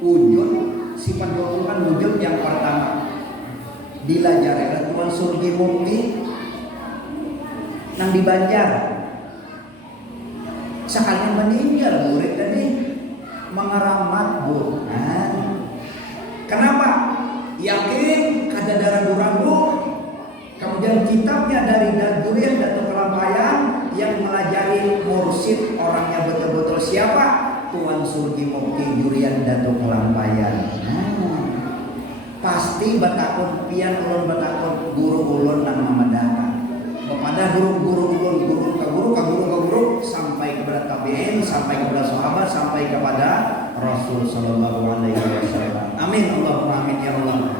wujud sifat 20 kan wujud yang pertama dilajari Tuan Surgi Mukti nang di Banjar. Sekali meninggal murid tadi mengeramat kenapa? Yakin kada darah ragu. Kemudian kitabnya dari Juriat Datuk Kelampayan yang melajari mursyid orangnya betul-betul siapa? Tuan Surgi Mukti Juriat Datuk Kelampayan. Pasti batakun pian ulun batakun guru ulun nang mamadaka. Kepada guru-guru ulun, guru ke guru sampai kepada tabi'in, sampai kepada sahabat, sampai kepada Rasul sallallahu alaihi wasallam. Amin Allahumma amin ya Allah.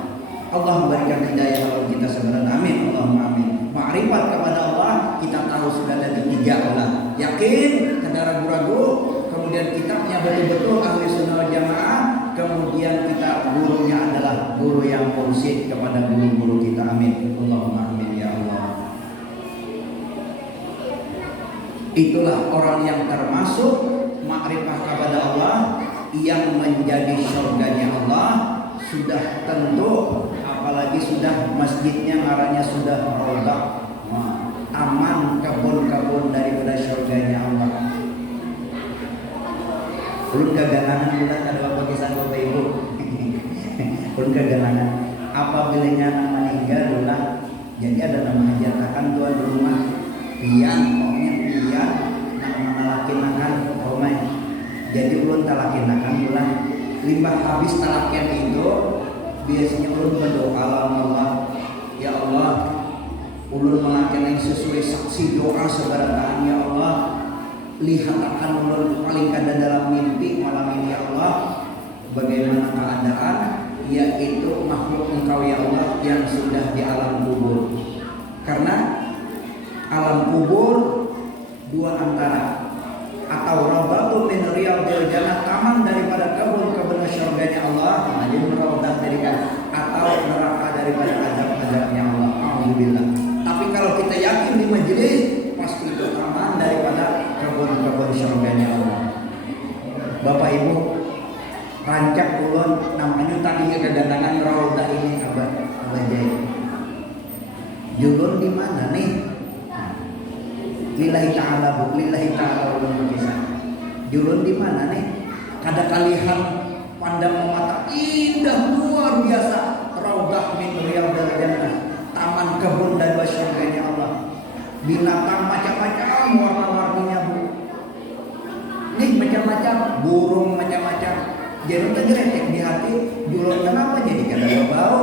Allah memberikan hidayah kepada kita sebenarnya. Amin Allahumma amin. Makrifat kepada Allah kita tahu sudah ada 3 Allah. Yakin, tidak ragu-ragu. Kemudian kitabnya betul-betul ahli sunnah wal jamaah. Kemudian kita gurunya adalah guru yang mursyid kepada guru-guru kita. Amin Allahumma amin ya Allah. Itulah orang yang termasuk makrifah kepada Allah yang menjadi surganya Allah sudah tentu, apalagi sudah masjidnya ngarannya sudah roda aman kebun-kebun daripada surganya Allah. Ulun keganangan bulan ada kisah Bapak Ibu. Ulun keganangan apabila nyana meninggal ulah jadi ada nama hajatakan tuan rumah pian pokoknya pian nama lakin-lakan rumah. Jadi ulun talakinakan ulah limbah habis talakian itu biasanya ulun berdoa Allah, ya Allah ulun melakukan yang sesuai saksi doa sebarang ya Allah, lihat akan ulun paling kada dalam mimpi malam ini ya Allah bagaimana keadaan yaitu makhluk engkau ya Allah yang sudah di alam kubur. Karena alam kubur 2 antara atau raudhatun min riyadil jannah, taman daripada kebun-kebun surganya Allah, jadi raudhat dari atau neraka daripada azab-azabnya Allah. Alhamdulillah. Tapi kalau kita yakin di majelis pasti itu taman daripada kebun-kebun surganya Allah. Bapak Ibu, rancak ulun namanya tadi kedatangan raudhah ini abad jaya. Julun di mana nih? Lillahi ta'ala ulun kisah. Julun di mana nih? Kada kalihan pandang mata indah luar biasa. Raudhah min riyadil jannah, taman kebun dan surganya Allah. Binatang macam-macam warna-warninya Bu. Nih macam-macam, burung macam-macam. Jadi tergerak di hati, julun kenapa jadi kada bau?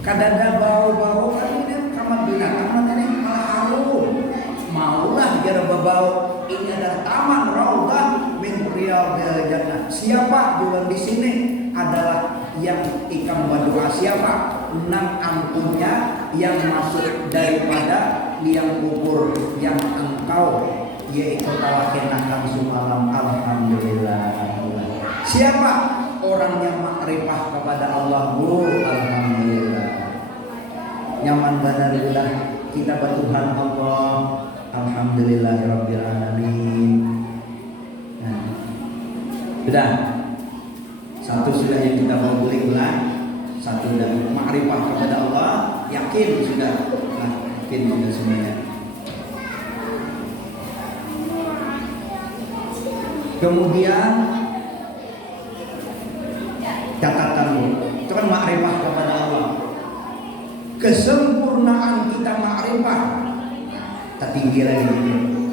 Kada ada bau-bau kan ini kamar binatang mana nih malah harum. Maulah biar berbau. Ini adalah taman raudhah min riyadil jannah. Siapa julun di sini? adalah yang ikam berdoa siapa? Nang ampunnya yang masuk daripada liang kubur yang engkau yaitu tawakenakan semalam. Alhamdulillah. Siapa orang yang makrifah kepada Allah? Bu, alhamdulillah. Nyaman benar ulah kita bertuhan Allah. Alhamdulillahirabbil alamin. Nah, sudah. Satu sudah yang kita mau boleh ulang. Satu sudah makrifah kepada Allah, yakin sudah. Nah, yakin sudah semuanya. Kemudian catatan itu kan makrifah kepada Allah. Kesempurnaan kita makrifah, kita tinggi lagi,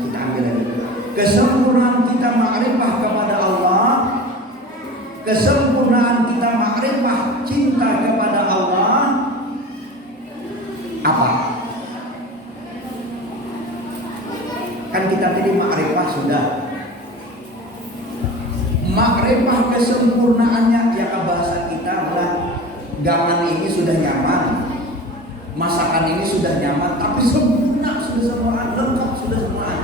kita ambil lagi. Kesempurnaan kita makrifah kepada Allah, kesempurnaan kita makrifah cinta kepada Allah apa? Kan kita tadi makrifah sudah. Makrifah kesempurnaannya ya bahasa kita adalah gaman ini sudah nyaman, masakan ini sudah nyaman, tapi sempurna sudah semuaan, lengkap sudah semuaan.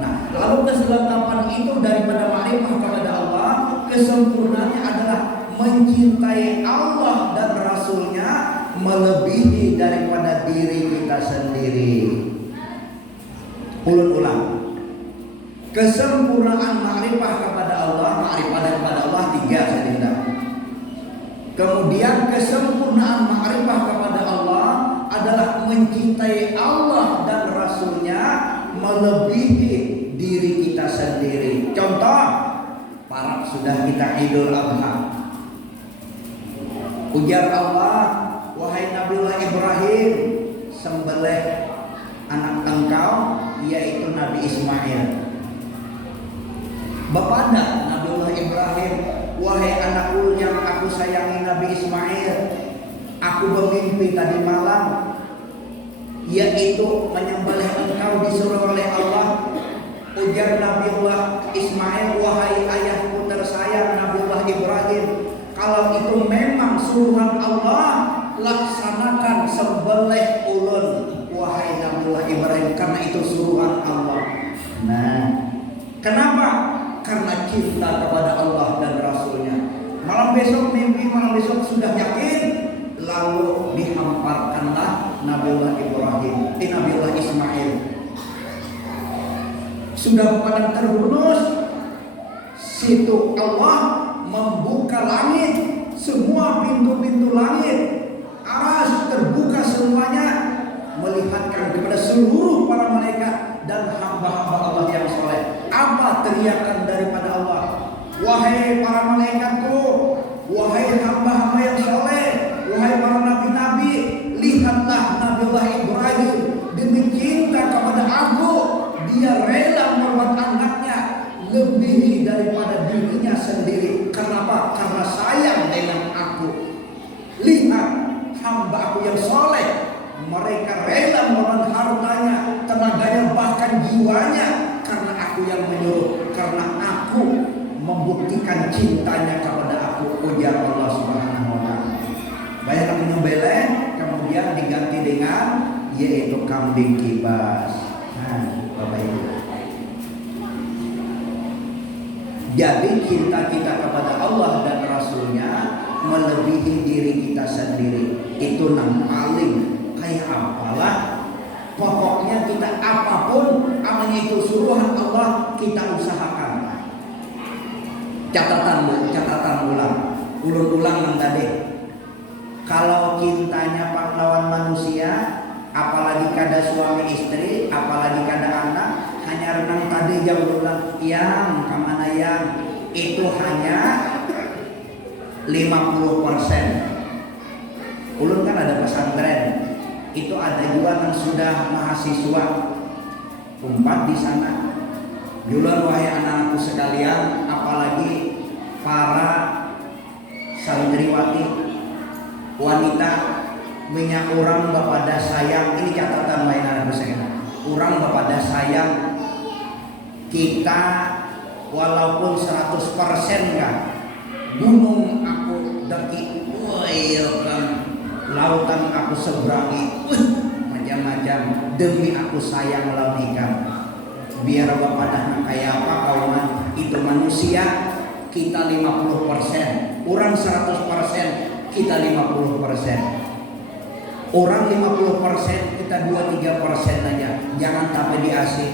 Nah, lalu keselengkapan itu daripada makrifah kepada Allah, kesempurnaannya adalah mencintai Allah dan Rasulnya melebihi daripada diri kita sendiri. Ulang. Kesempurnaan makrifah kepada Allah, makrifah kepada Allah 3 saja. Kemudian kesempurnaan makrifah kepada Allah adalah mencintai Allah dan Rasulnya melebihi diri kita sendiri. Contoh, para sudah kita Idul Adha. Ujar Allah, wahai Nabiullah Ibrahim, sembelih anak engkau yaitu Nabi Ismail. Bapada Nabiullah Ibrahim, wahai anakku yang aku sayangi Nabi Ismail, aku bermimpi tadi malam, yaitu menyembelih engkau disuruh oleh Allah. Ujar Nabiullah Ismail, wahai ayahku tersayang Nabiullah Ibrahim, kalau itu memang suruhan Allah, laksanakan sembelih ulun wahai Nabiullah Ibrahim, karena itu suruhan Allah. Nah, kenapa? Karena cinta kepada Allah dan Rasulnya. Malam besok mimpi, malam besok sudah yakin, lalu dihamparkanlah Nabiullah Ibrahim, Nabiullah Ismail. Sudah pada terhunus, situ Allah membuka langit, semua pintu-pintu langit, aras terbuka semuanya, melihatkan kepada seluruh para malaikat dan hamba-hamba Allah yang soleh. Apa teriakan daripada Allah? Wahai para malaikatku, wahai hamba-hamba yang soleh, wahai para nabi-nabi, lihatlah Nabiullah Ibrahim demi cinta kepada aku, dia rela merawat anaknya lebih daripada dirinya sendiri. Kenapa? Karena sayang dengan aku. Lihat hamba aku yang soleh, mereka rela merawat hartanya, tenaganya, bahkan jiwanya, karena aku yang menyuruh, karena aku membuktikan cintanya kepada aku. Ujar Allah Subhanahu wa ta'ala. Banyak menyembelih kemudian diganti dengan yaitu kambing kibas. Nah, Bapak Ibu. Jadi cinta kita kepada Allah dan Rasulnya melebihi diri kita sendiri. Itu yang paling kayak apalah. Pokoknya kita apapun amalnya itu suruhan Allah, kita usahakan. Catatan ulang tadi. Kalau cintanya pahlawan manusia, apalagi kada suami istri, apalagi kada anak, hanya renang tadi jauh ulang yang kemana yang itu hanya 50%. Ulun kan ada pesantren. Itu ada juga yang sudah mahasiswa 4 di sana. Julan wahai anak-anakku sekalian, apalagi para santriwati wanita, minyak orang bapada sayang. Ini catatan lain anak saya. Orang bapada sayang kita walaupun 100% kan. Gunung aku daki, kan lautan aku seberangi, macam-macam demi aku sayang lawan ikan. Biar bapak dah kayak apa kawan, itu manusia kita 50%, orang 100%, kita 50%. Orang 50%, kita 2-3% aja. Jangan sampai diasih.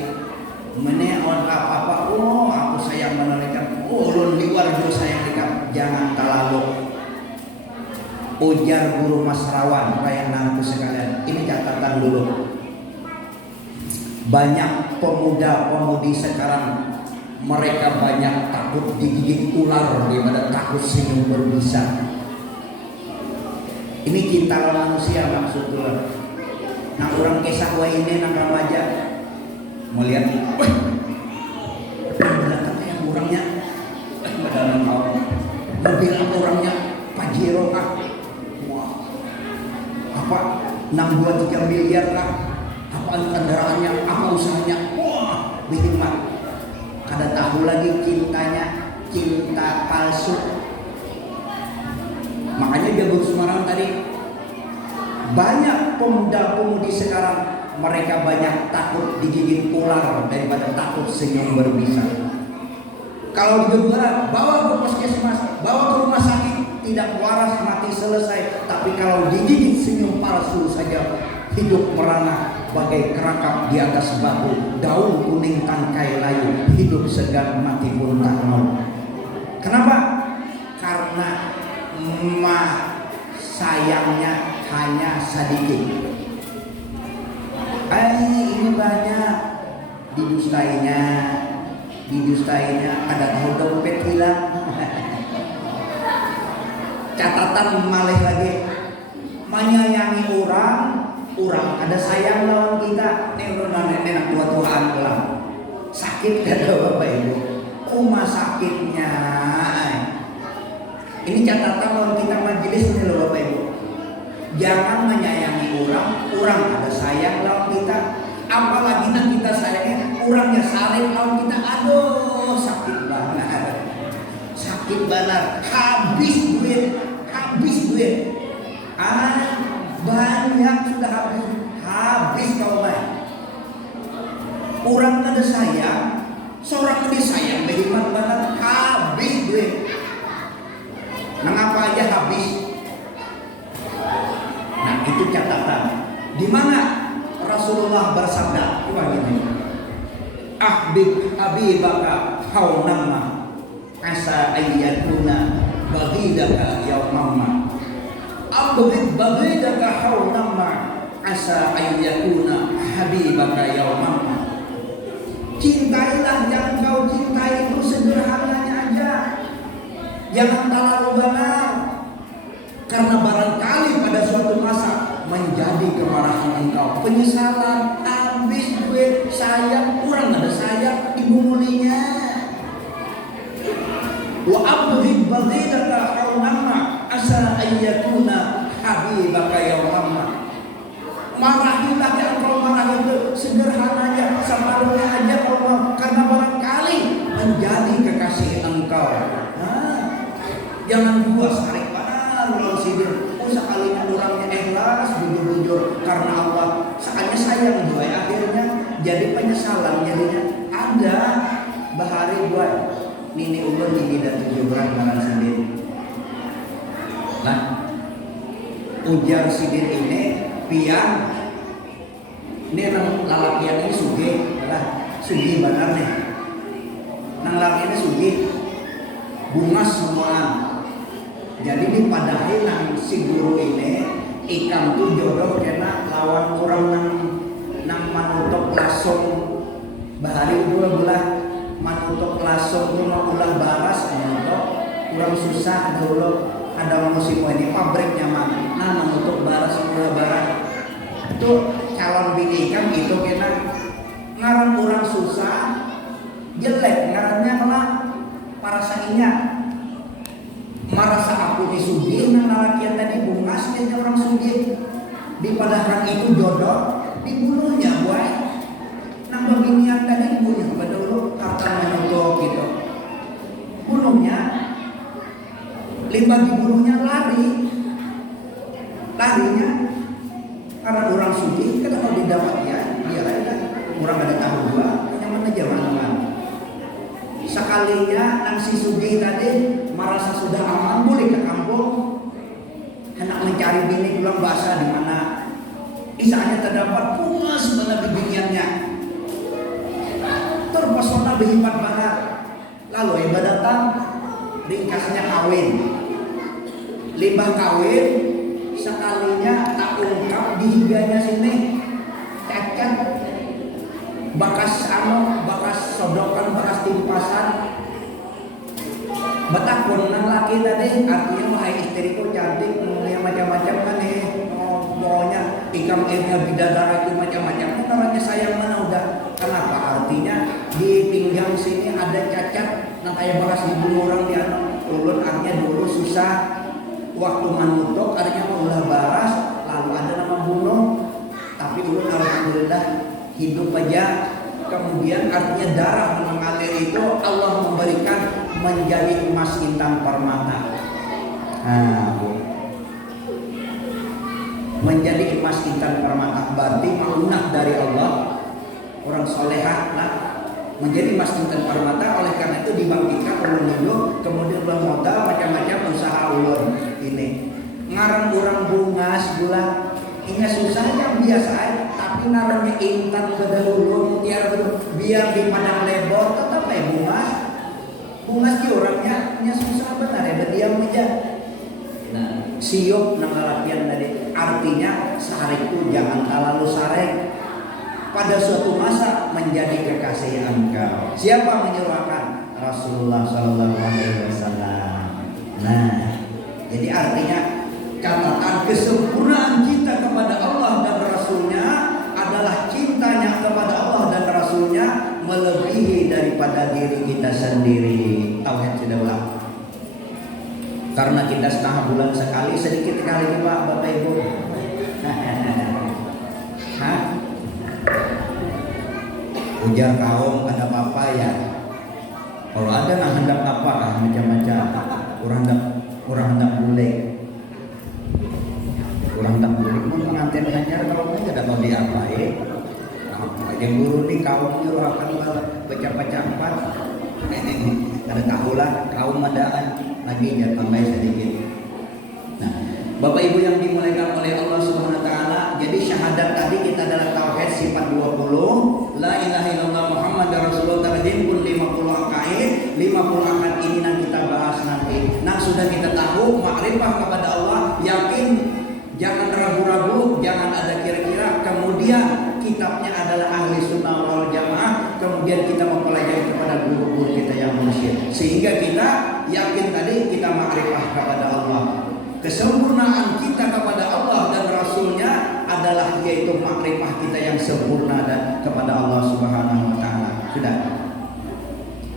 Meneon apa-apa, oh aku sayang menarikan, oh ulun liwar juga sayang ikan. Jangan terlalu. Ujar guru Mas Rawan, kayak nantu sekalian. Ini catatan dulu. Banyak pemuda-pemudi sekarang, mereka banyak takut digigit ular daripada takut senyum berbisa. Ini cinta manusia maksudnya. Nah orang kisah wa ini nang remaja melihat, wah, datang yang orangnya, badan kau, mobil apa orangnya, Pajero kah? Wah, apa 6-2-3 miliar kah? Apa kendaraannya? Apa usahanya? Wah, bihimat. Kada tahu lagi cintanya, cinta palsu. Makanya Jagung Semarang tadi banyak pemuda-pemudi sekarang, mereka banyak takut digigit ular daripada takut senyum berbisa. Kalau digembara, bawa ke puskesmas, bawa ke rumah sakit, tidak waras mati selesai. Tapi kalau digigit senyum palsu saja, hidup merana bagai kerakap di atas batu, daun kuning tangkai layu, hidup segan mati pun tak mau. Kenapa? Karena sayangnya hanya sedikit. Ini banyak didustainya, ada tahu dompet hilang. Catatan malih lagi, menyayangi orang ada sayang lawan kita. Ini udah nenek tua-tuaan lah. Sakit kata bapak ibu, rumah sakitnya. Ini catatan kalau kita majelis ini loh Bapak Ibu. Jangan menyayangi orang ada sayang lawan kita. Apalagi nanti kita sayangnya, orangnya saling lawan kita. Aduh, sakit banget. Sakit banget. Habis duit. Banyak sudah habis kau main. Orang ada sayang, seorang ada sayang, berhemat banget. Habis duit. Mengapa aja habis? Nah itu catatan. Di mana Rasulullah bersabda, coba gini, habibaka haunamma asa ayyakuna baghidaka yaumamma. Baghidaka haunamma asa ayyakuna habibaka yaumamma. Cintailah yang kau cintai itu sederhananya aja. Jangan terlalu banyak, karena barangkali pada suatu masa menjadi kemarahan engkau, penyesalan, habis duit, sayang, kurang ada sayang, dibunuhnya. Wa abghid baghidaka haunamma asa ayyakuna habibaka yaumamma. Marahilah yang kau marah itu sederhananya, separuhnya aja kalau karena barangkali menjadi kekasih engkau. Jangan puas tarik pada lawan sidir. Sekalinya orangnya ikhlas, jujur karena Allah. Sekalinya sayang juga akhirnya jadi penyesalan jadinya. Ada bahari buat nini ulun ini dan 7 bulan dengan sidir. Nah, ujar sidir ini pian. Ini nang lalakian ini sugih, sugih benar nih. Nang lalakian ini sugih, bunga semuaan. Jadi dipadahi nang si guru ini ikan tuh jodoh kena lawan orang nang manutok langsung bahari dua belah manutok langsung rumah ulah baras manutok kurang susah dulu ada musim ini pabriknya mana manutok baras ulah baras itu calon bini ikan itu kena ngaran orang susah jelek ngarannya malah para saingnya. Merasa aku disugih nang lalakian tadi bungas dia orang sugih. Di padahal itu jodoh dibunuhnya boy. Nang beginian tadi dibunuh betul kata menutup gitu. Bunuhnya limbah dibunuhnya sekalinya nang si Sugi tadi merasa sudah aman boleh ke kampung, hendak mencari bini pulang bahasa di mana isanya terdapat bunga sebenarnya bibinyannya, terpesona berhebat banget. Lalu iba datang, ringkasnya kawin, limbah kawin sekalinya tak ungkap di higanya sini cacat bakas sodokan, bakas timpasan. Betakun nang laki tadi artinya wahai istriku cantik, yang macam-macam kan pokoknya ikam bidadara itu macam-macam. Namanya sayang mana udah. Kenapa? Artinya di pinggang sini ada cacat nang kayak bakas dibunuh orang di ulun, artinya dulu susah waktu manutok artinya ulah baras lalu ada nama bunuh, tapi ulun alhamdulillah hidup aja. Kemudian artinya darah mengalir itu Allah memberikan menjadi emas intan permata. Menjadi emas intan permata berarti maunah dari Allah, orang solehah lah menjadi emas intan permata. Oleh karena itu dibangkitkan ulun dulu, kemudian ulun modal macam-macam usaha ulun ini ngarang orang bungas gula ini susahnya biasa, tapi naranya intan kedahulu biar di padang lebor tetap bungas di orangnya susah benar ya berdiam aja. Nah, siup nang latihan tadi artinya sarek itu jangan terlalu sarek, pada suatu masa menjadi kekasih engkau. Siapa menyuruhkan? Rasulullah Sallallahu Alaihi Wasallam. Nah, jadi artinya catatan kesempurnaan kita kepada Allah dan Rasulnya adalah cintanya kepada Allah dan Rasulnya melebihi daripada diri kita sendiri. Tauhid sudah ulang. Karena kita setengah bulan sekali, sedikit kali Pak Bapak Ibu. Ujar kaum ada apa ya? Kalau ada nah hendak apa macam-macam. Orang hendak boleh. Orang hendak boleh pun pengantin hanya kalau enggak ada mau diapain. Yang guru di kaum nyuruhkan baca-baca empat. Ada tahulah kaum adaan lagi jangan tambah sedikit. Nah, Bapak Ibu yang dimuliakan oleh Allah Subhanahu wa taala, jadi syahadat tadi kita adalah tauhid sifat 20, la ilaha illallah Muhammadar Rasulullah tadin pun 50 akaid, 50 akad ini yang kita bahas nanti. Nah, sudah kita tahu makrifah kepada Allah, yakin, jangan ragu-ragu, jangan ada kira-kira. Kemudian kitabnya adalah ahli sunnah wal jamaah. Kemudian kita mempelajari kepada guru-guru kita yang mursyid, sehingga kita yakin tadi kita makrifah kepada Allah. Kesempurnaan kita kepada Allah dan Rasulnya adalah yaitu makrifah kita yang sempurna dan kepada Allah Subhanahu wa taala. Sudah.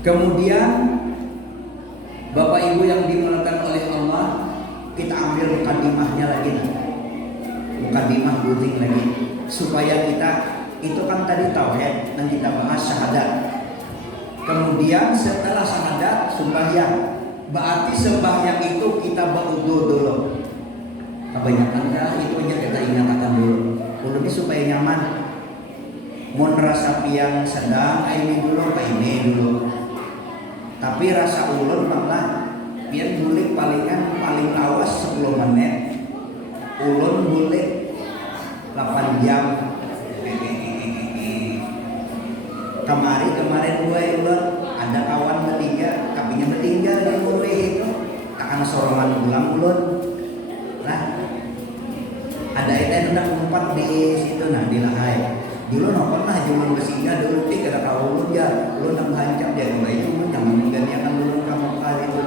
Kemudian Bapak Ibu yang dimuliakan oleh Allah, kita ambil mukadimahnya lagi. Mukadimah gunting lagi supaya kita itu kan tadi tauhid dan kita bahas syahadat. Kemudian setelah syahadat sembahyang. Berarti sembahyang itu kita berwudu dulu. Kebanyakan itu aja kita ingatkan dulu. Ini supaya nyaman. Mau rasa piang sedang ini dulu, ini dulu. Tapi rasa ulun malah piang bulik paling lawas 10 menit. Ulun bulik 8 jam. Kemarin gue ulun ada kawan bertiga, kapinya bertinggal di gue itu, takkan sorongan pulang ulun. Lah, ada itu hendak umpat di situ nah di Lahai. Dulu nopon lah jualan besinga dulu ada kau ulun ya, ulun nak hancap dia kembali itu ulun jangan menggantikan ulun kamu kali itu.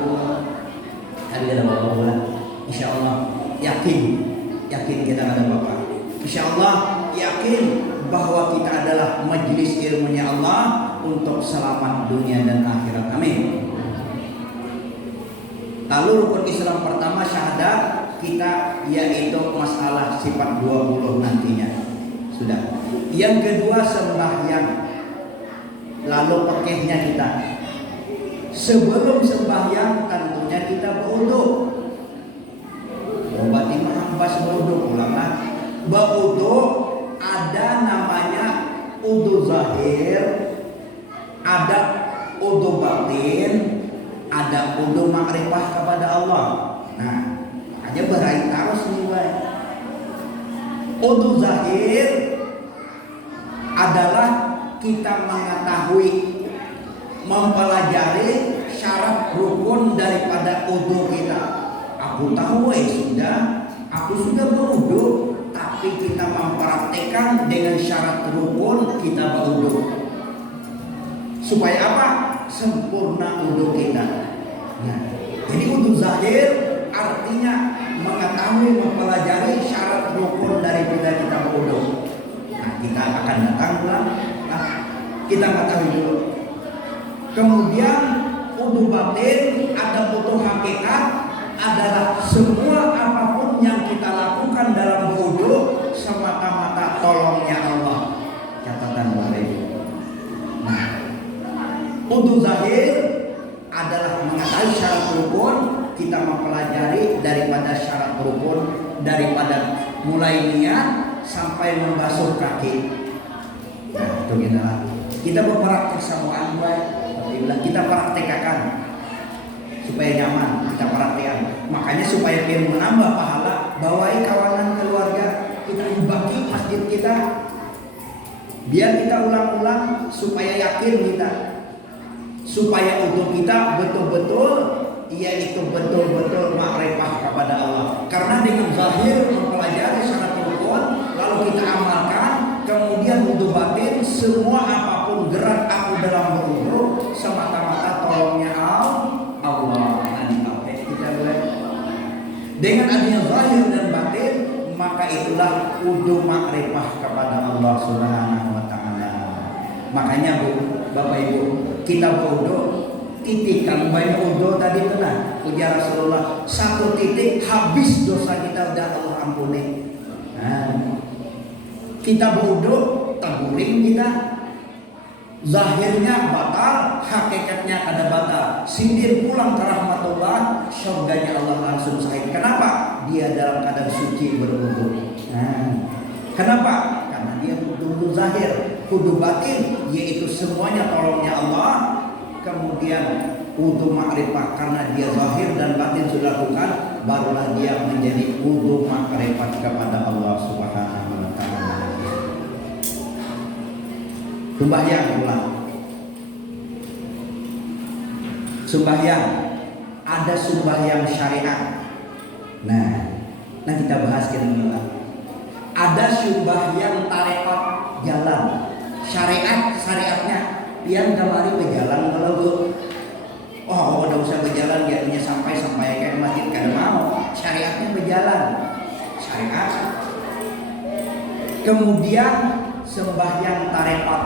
Ada bapak bulan, insya Allah yakin kita ada bapak. Insya Allah yakin bahwa kita adalah majelis ilmunya Allah untuk selamat dunia dan akhirat. Amin. Lalu rukun Islam pertama syahadat kita yaitu masalah sifat 20 nantinya. Sudah. Yang kedua sembahyang. Lalu pakainya kita. Sebelum sembahyang tentunya kita berwudu. Berarti menghembas berwudu ulama. Berwudu ada namanya wudu zahir, ada Udu batin, ada udu makrifah kepada Allah. Nah, aja berai terus nih wae. Udu zahir adalah kita mengetahui, mempelajari syarat rukun daripada udu kita. Aku tahu aku sudah berudu, tapi kita mempraktekkan dengan syarat rukun kita berudu. Supaya apa? Sempurna udu kita. Nah, jadi udu zahir artinya mengetahui, mempelajari syarat rukun daripada kita berudu. Nah, kita akan datang pulang. Nah, kita ketahui dulu. Kemudian udu batin, ada udu hakikat, adalah semua apapun yang kita lakukan dalam wudu semata-mata tolongnya Allah. Catatan Bapak Ibu. Nah, wudu zahir adalah mengetahui syarat rukun, kita mempelajari daripada syarat rukun, daripada mulai niat sampai membasuh kaki. Nah, itu kita berpraktik sama baik. Kita praktekkan supaya nyaman, kita praktekkan. Makanya supaya biar menambah pahala, bawai kawanan keluarga kita bagi masjid kita, biar kita ulang-ulang supaya yakin kita, supaya untuk kita betul-betul yaitu betul-betul makrifah kepada Allah. Karena dengan zahir mempelajari syarat rukun, lalu kita amalkan, kemudian wudu batin, semua apapun gerak aku dalam berwudu semata-mata tolongnya Allah. Dengan adanya zahir dan batin, maka itulah wudu makrifah kepada Allah Subhanahu wa taala. Makanya Bu, Bapak Ibu, kita berwudu, titikan banyak wudu tadi benar. Ujar Rasulullah, 1 titik habis dosa kita udah Allah ampuni. Nah, kita berwudu, taburing kita, zahirnya batal, hakikatnya ada batal. Sindir pulang ke rahmatullah, surganya Allah langsung sahih. Kenapa? Dia dalam keadaan suci berwudu. Nah, kenapa? Karena dia wudu zahir, wudu batin, yaitu semuanya tolongnya Allah. Kemudian wudu makrifah, karena dia zahir dan batin sudah lakukan, barulah dia menjadi wudu makrifah kepada Allah Subhanahu wa taala. Sembahyang ulang. Sembahyang, ada sembahyang syariat. Nah kita bahas dulu. Ada sembahyang tarekat jalan. Syariatnya pian kemari berjalan kalau Bu. Oh, udah usah berjalan biarnya sampai kayak masjid kada mau. Syariatnya berjalan. Syariat. Kemudian sembahyang tarekat.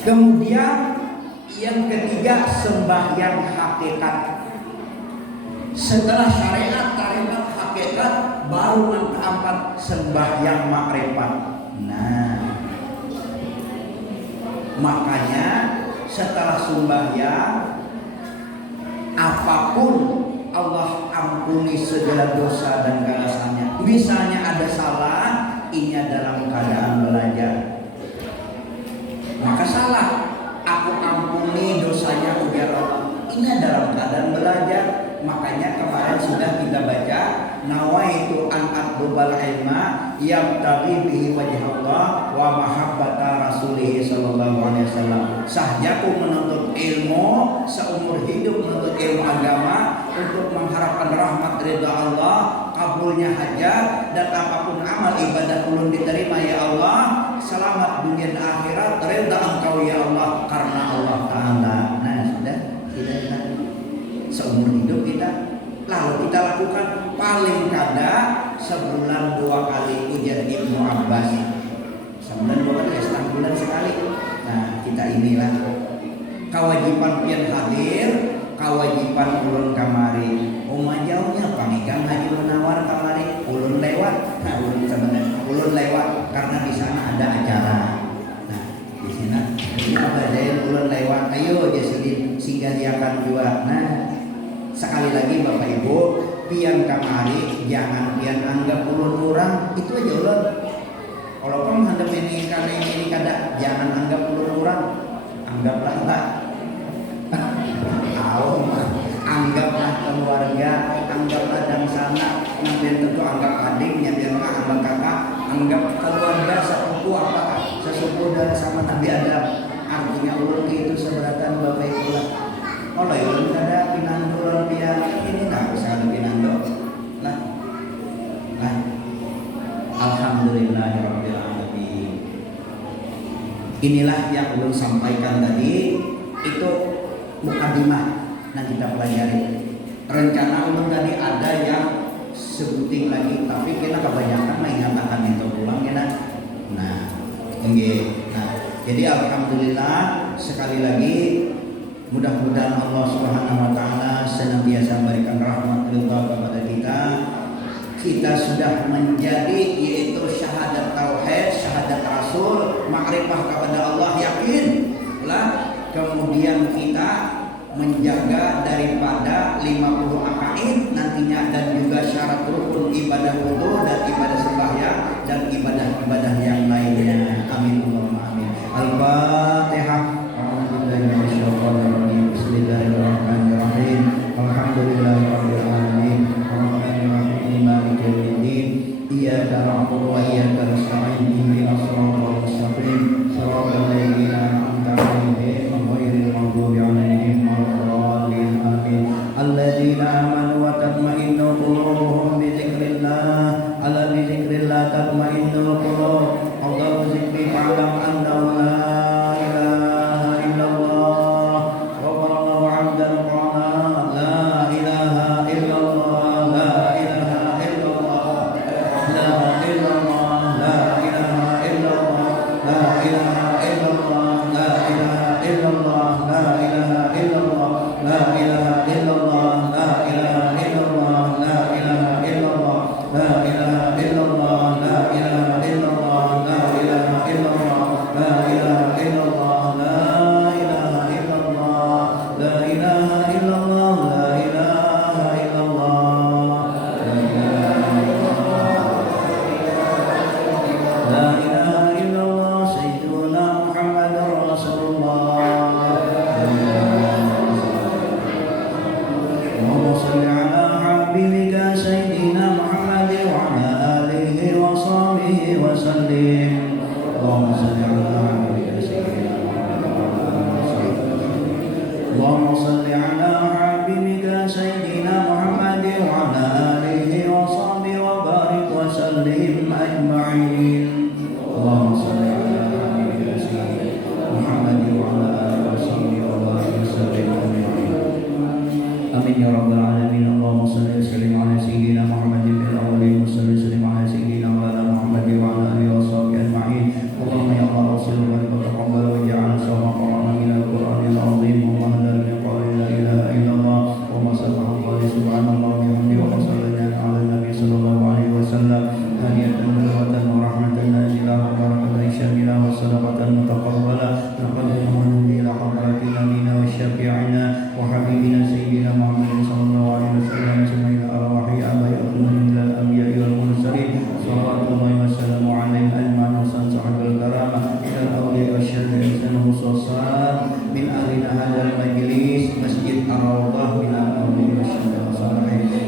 Kemudian yang ketiga sembahyang hakikat. Setelah syariat, tarekat, hakikat, baru yang keempat sembahyang makrifat. Nah, makanya setelah sembahyang, apapun Allah ampuni segala dosa dan kesalahannya. Misalnya ada salah, ini dalam keadaan belajar, maka salah, aku ampuni dosanya ujar Allah. Ini dalam keadaan belajar. Makanya kemarin sudah kita baca, nawaitu an atlubal ilma yabtaghi bihi wajh Allah wa mahabbata rasulih sallallahu alaihi wasallam. Sahjaku menuntut ilmu seumur hidup, menuntut ilmu agama untuk mengharapkan rahmat ridha Allah, kabulnya hajat, dan apapun amal ibadah ulun diterima ya Allah, selamat dunia dan akhirat, ridha Engkau ya Allah karena Allah Ta'ala. Nah sudah, kita seumur hidup kita, lalu kita lakukan paling kada sebulan 2 kali. Ujar Ibnu Abbas, sebulan 2 kali ya, setengah bulan sekali. Nah kita inilah kewajiban pian hadir, kewajiban ulun kamari. Oma jauhnya pangikang haji menawar kamari, ulun lewat. Nah ulun sebenarnya ulun lewat karena di sana ada acara. Nah di sana apa daya ulun lewat, ayo jasilin singgah diakan juga. Nah sekali lagi Bapak Ibu, pian kamari jangan pian anggap ulun orang itu aja ulun. Kalau kamu hendak ini kada jangan anggap ulun anggaplah lah anggaplah keluarga, anggaplah dan sana, nanti tentu anggap adiknya, biar anggap kakak, anggap keluarga sepupu apakah sesepupu dan sama Nabi Adam. Artinya ulun itu seberatan bapak itulah. Kalau ulun ada pinanduran biar ini nak bisa ada pinando lah. Alhamdulillahirabbil alamin. Inilah yang ulun sampaikan tadi, itu mukadimah. Nah kita pelajari. Rencana ulun tadi ada yang sebuting lagi, tapi kita kebanyakan mengatakan itu pulang ya. Nah, jadi alhamdulillah sekali lagi mudah-mudahan Allah Subhanahu wa taala senantiasa memberikan rahmat ridha kepada kita. Kita sudah menjadi yaitu syahadat tauhid, syahadat rasul, makrifah kepada Allah, yakin lah. Kemudian kita menjaga daripada 50 akaid nantinya, dan juga syarat rukun ibadah wudu dan ibadah sembahyang dan ibadah-ibadah yang lainnya. Amin Allahumma amin. Al-Fatihah. Bismillahirrahmanirrahim. Alhamdulillahirabbil alamin. Arrahmanirrahim. Maliki yaumiddin. Iyyaka na'budu wa iyyaka nasta'in. Ihdinas siratal mustaqim. Shiratal ladzina an'amta 'alaihim ghairil maghdubi 'alaihim waladdallin. Amin. Alladzina amanu wa tatma'innu qulubuhum bi dzikrillah. Ala bi dzikrillah tatma'innul qulub. Allahu dzikri fa'lam annahu la ilaha illallah. Wa qara'allahu 'abdan qala la ilaha illallah, la ilaha illallah, la illallah, la ilaha illallah, la ilaha illallah, la ilaha illallah, la ilaha illallah, la ilaha illallah, la ilaha illallah, la ilaha illallah, la ilaha illallah, la ilaha illallah, la ilaha illallah, la ilaha illallah, la ilaha illallah, la ilaha illallah, la ilaha illallah, la ilaha illallah, sayyiduna Muhammadar Rasulullah. Allahumma shalli ala habibika sayyidina Muhammad wa ala alihi wa sahbihi wa sallim. Allahumma shalli ala habibika sayyidina Allahumma shalli ala habibika sayyidina Muhammad wa ala alihi wa sahbihi wa barik wa sallim ajma'in. Allahumma shalli ala habibika sayyidina Muhammad wa ala alihi wa sahbihi wa barik wa sallim ajma'in. Amin ya rabbal alamin. Allahumma shalli wa sallim ala sayyidina Muhammadin bil awwalin wa salli wa sallim ala sayyidina wa ala Muhammadin wa ala alihi wa sahbihi ajma'in. Allahumma ya Allah rasulullah wa taqabbal wa ja'al sawma qur'ana min al-Qur'anil azim wa mahdan min qawli la ilaha illallah wa ma subhanallah subhanallah wa bihamdihi wa sallallahu ala nabi sallallahu alaihi wasallam. Hadiyatan wa rahmatan nazilah wa barakatan syamilah wa sadaqatan mutaqabbalah. Taqaddama menuju ila hadratin nabiyina wa syafi'ina wa habibina sayyidina Muhammad sallallahu alaihi wasallam summa arwahi abai min al-anbiya'i wal mursalin. Sallallahu wa sallamu alaihi ajma'in wa sahabul karamah ila al-awliya wa syahidin khususan min ahli hadzal majlis Masjid Ar-Raudhah min al-awliya wa syahidin.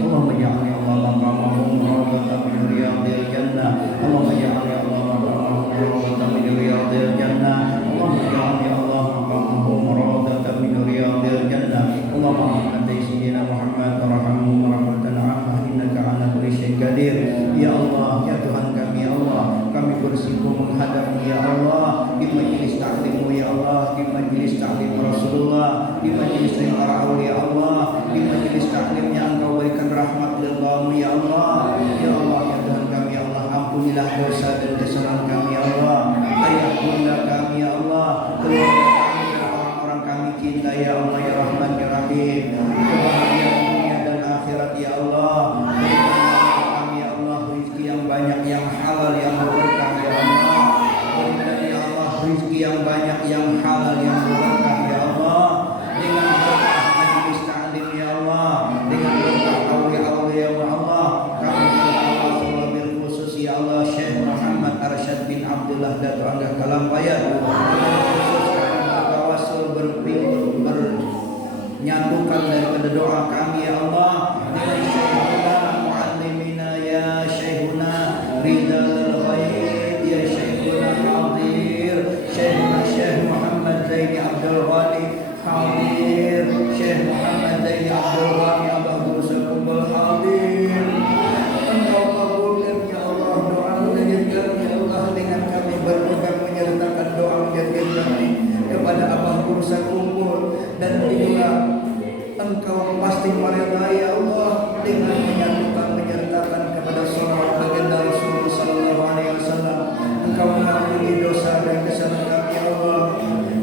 Allahumma ja'alni Allah maqamahum rawdatan min riyadil jannah. Allahumma ja'alni Allah maqamahum rawdatan min riyadil jannah. Allahumma ja'alni Allah maqamahum rawdatan min riyadil jannah. Allahumma anta sayyidina Muhammad warhamhum rahmatan 'ammah innaka 'ala kulli syai'in qadir. Ya Allah, ya Tuhan kami, ya Allah, kami bersimpuh menghadapmu ya Allah di majelis taklimmu ya Allah, di majelis taklim Rasulullah, di majelis para awliya Allah, di majelis taklimnya Engkau berikan rahmat ridhamu ya Allah. Ya Allah, ya Tuhan kami ya Allah, ampunilah dosa dan kesalahan kami ya Allah. Ayah bunda kami ya Allah, keluarga kami dan orang-orang kami cinta ya Allah ya Rahman ya Rahim. Kebahagiaan dunia dan akhirat ya Allah. Berikan kami ya Allah rezeki yang banyak yang halal yang berkah ya Allah. Berikan ya Allah rezeki yang banyak yang halal yang berkah ya Allah. Dengan berkah majelis ta'lim ya Allah, dengan berkah awliya ya Allah, kami berdoa bil khusus ya Allah Syekh Muhammad Arsyad bin Abdullah Dato' Angga Kalampaya. Khusus kami bertawasul kabulkan daripada doa kami ya Allah. Dengan Syekhuna Muallimina ya Syekhuna Ridal Ghaib ya Syekhuna Hadir, Syekhuna Syekh Muhammad Zaini Abdul Ghani Hadir, Syekh Muhammad Zaini Abdul Ghani Abdul Sakubal Hadir. Engkau kabulkan ya Allah doa menjadikan ya Allah dengan kami berpegang menyertakan doa menjadikan kami kepada Abah Bursa Kumpul dan juga Engkau pasti meridai ya Allah dengan menyertakan kepada salawat baginda Rasulullah sallallahu alaihi wasallam. Engkau mengampuni dosa dan kesalahan kami ya Allah,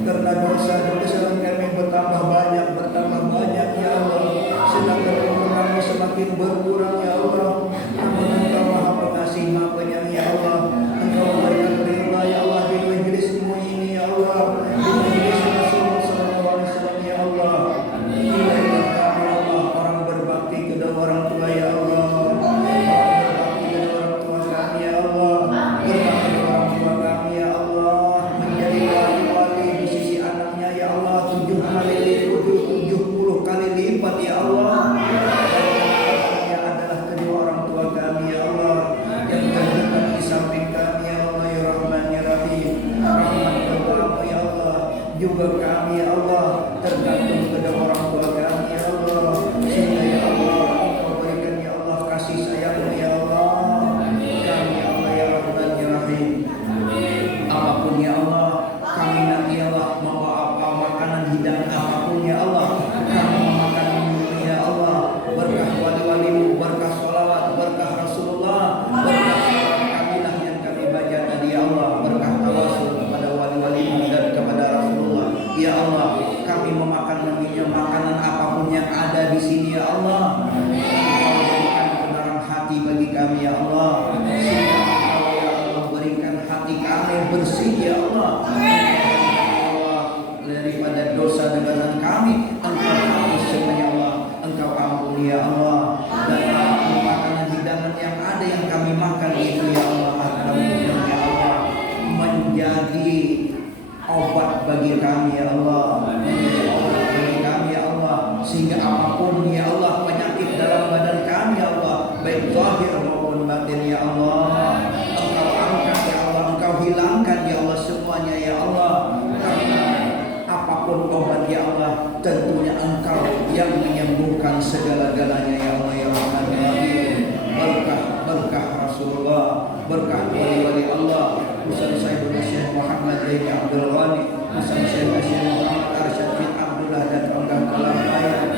karena dosa dan kesalahan kami bertambah banyak ya Allah, sedangkan umur kami semakin berkurang ya Allah. Namun Engkau Maha Pengasih Maha Penyayang ya Allah. Engkau memberikan ridha ya Allah di majlismu ini ya Allah, di majlis Rasulullah sallallahu alaihi wasallam ya Allah. Nilailah kami ya Allah orang berbakti kepada orang tua ya Allah, orang berbakti kepada orang tua kami ya Allah, berbakti kepada orang tua kami ya Allah, menjadi wali-wali di sisi anaknya ya Allah 70 kali lipat ya Allah. Adalah kedua orang tua kami ya Allah yang terdekat di samping kami ya Allah ya Rahman ya Rahim. Rahmat Tuhanmu ya Allah, juga kami ya Allah tergantung pada orang tua kami ya Allah, sehingga ya Allah Engkau berikan ya Allah kasih sayangmu ya Allah kami ya Allah ya Rahman ya Rahim. Apapun ya Allah kami nanti ya Allah mau apa makanan hidangan apapun ya Allah kami memakan minum ya Allah, berkah wali-walimu, berkah sholawat, berkah Rasulullah, berkah sholawat kami lah yang kami baca tadi ya Allah, berkah tawasul kepada wali-walimu dan kepada Rasulullah ya Allah. Kami memakan minum makanan apapun yang ada di sini ya Allah, Engkau berikan kebenaran hati bagi kami ya Allah, sehingga Engkau ya Allah berikan hati kami bersih ya Allah daripada dosa dan kesalahan kami. Engkau hapus semuanya Allah, Engkau ampuni ya Allah, dan apapun makanan hidangan yang ada yang kami makan itu ya Allah kami minum ya Allah menjadi obat bagi kami ya Allah, menjadi obat bagi kami ya Allah, sehingga apapun ya Allah penyakit dalam badan kami ya Allah baik zahir maupun batin ya Allah Engkau angkat ya Allah, Engkau hilangkan ya Allah semuanya ya Allah, karena apapun obat ya Allah tentunya Engkau yang menyembuhkan segala-galanya ya Allah ya Rahman ya Rahim. Berkah Rasulullah, berkah wali-wali Allah, Ustaz Sayyidina Syekh Muhammad Zaini Abdul Ghani, Ustaz Sayyidina Syekh Muhammad Arsyad bin Abdullah dan kawan-kawan lain.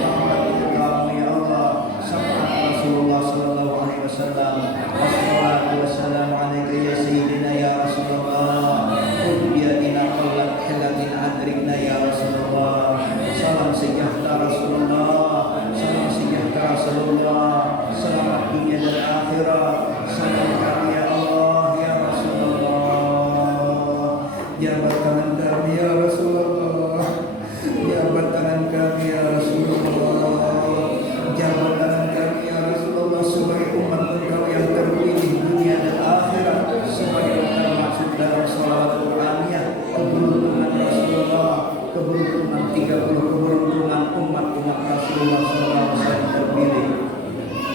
Rahmatullah ya Allah, sabda Rasulullah sallallahu alaihi wasallam, wassalatu wassalamu alaika ya sayyidina ya Rasulullah, udbiyadina qawlat hilatin adrikna ya Rasulullah. Salam sejahtera Rasulullah, salam sejahtera Rasulullah, selamat dunia dan akhirat. Salam kami ya Allah ya Rasulullah, jabat tangan kami ya Rasulullah, jabat tangan kami ya Rasulullah, jabat tangan kami ya Rasulullah sebagai umat Engkau yang terpilih dunia dan akhirat, sebagai termasuk dalam salawat Qur'aniyah, keberuntungan Rasulullah, keberuntungan 30 keberuntungan umat Rasulullah SAW terpilih.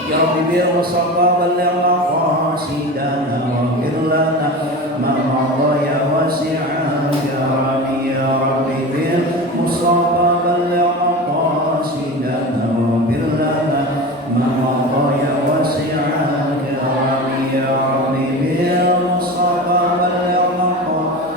Ya Rabbi bil Mustafa balligh qasidana wa ghfir lana ma madha ya wasi'a ya Rabbi. Ya Rabbi bil Mustafa balligh qasidana wa ghfir lana ma madha ya wasi'a ya Rabbi. Ya Rabbi bil Mustafa balligh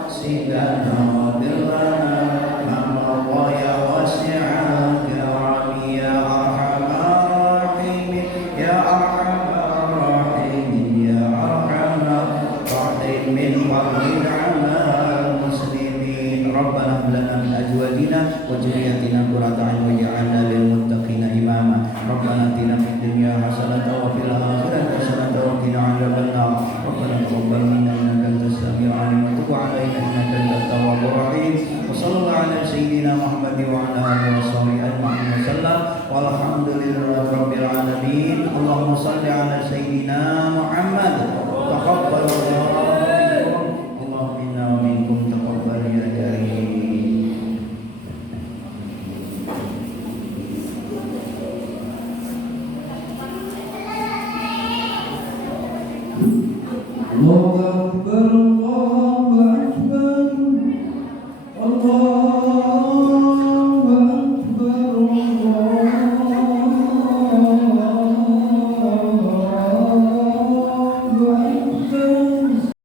qasidana wa ghfir lana ma madha ya wasi'a ya Rabbi. Ya Arhamar Rahimin ya Arhamar Rahimin ya Arhamar Rahimin wa'lil 'alal muslimin. Rabbana hab lana min azwajina wa dhurriyyatina qurrata a'yun waj'alna lil muttaqina imama. Rabbana atina fid dunya hasanatan wa fil akhirati hasanatan wa qina 'adzabannar. Rabbana taqabbal minna innaka antas samiul 'alim wa tub 'alaina innaka antat tawwabur rahim. Wa sallallahu ala sayyidina Muhammad wa ala alihi washabihi ajma'in wa sallam walhamdulillahi rabbil alamin. Allahumma shalli ala sayyidina Muhammad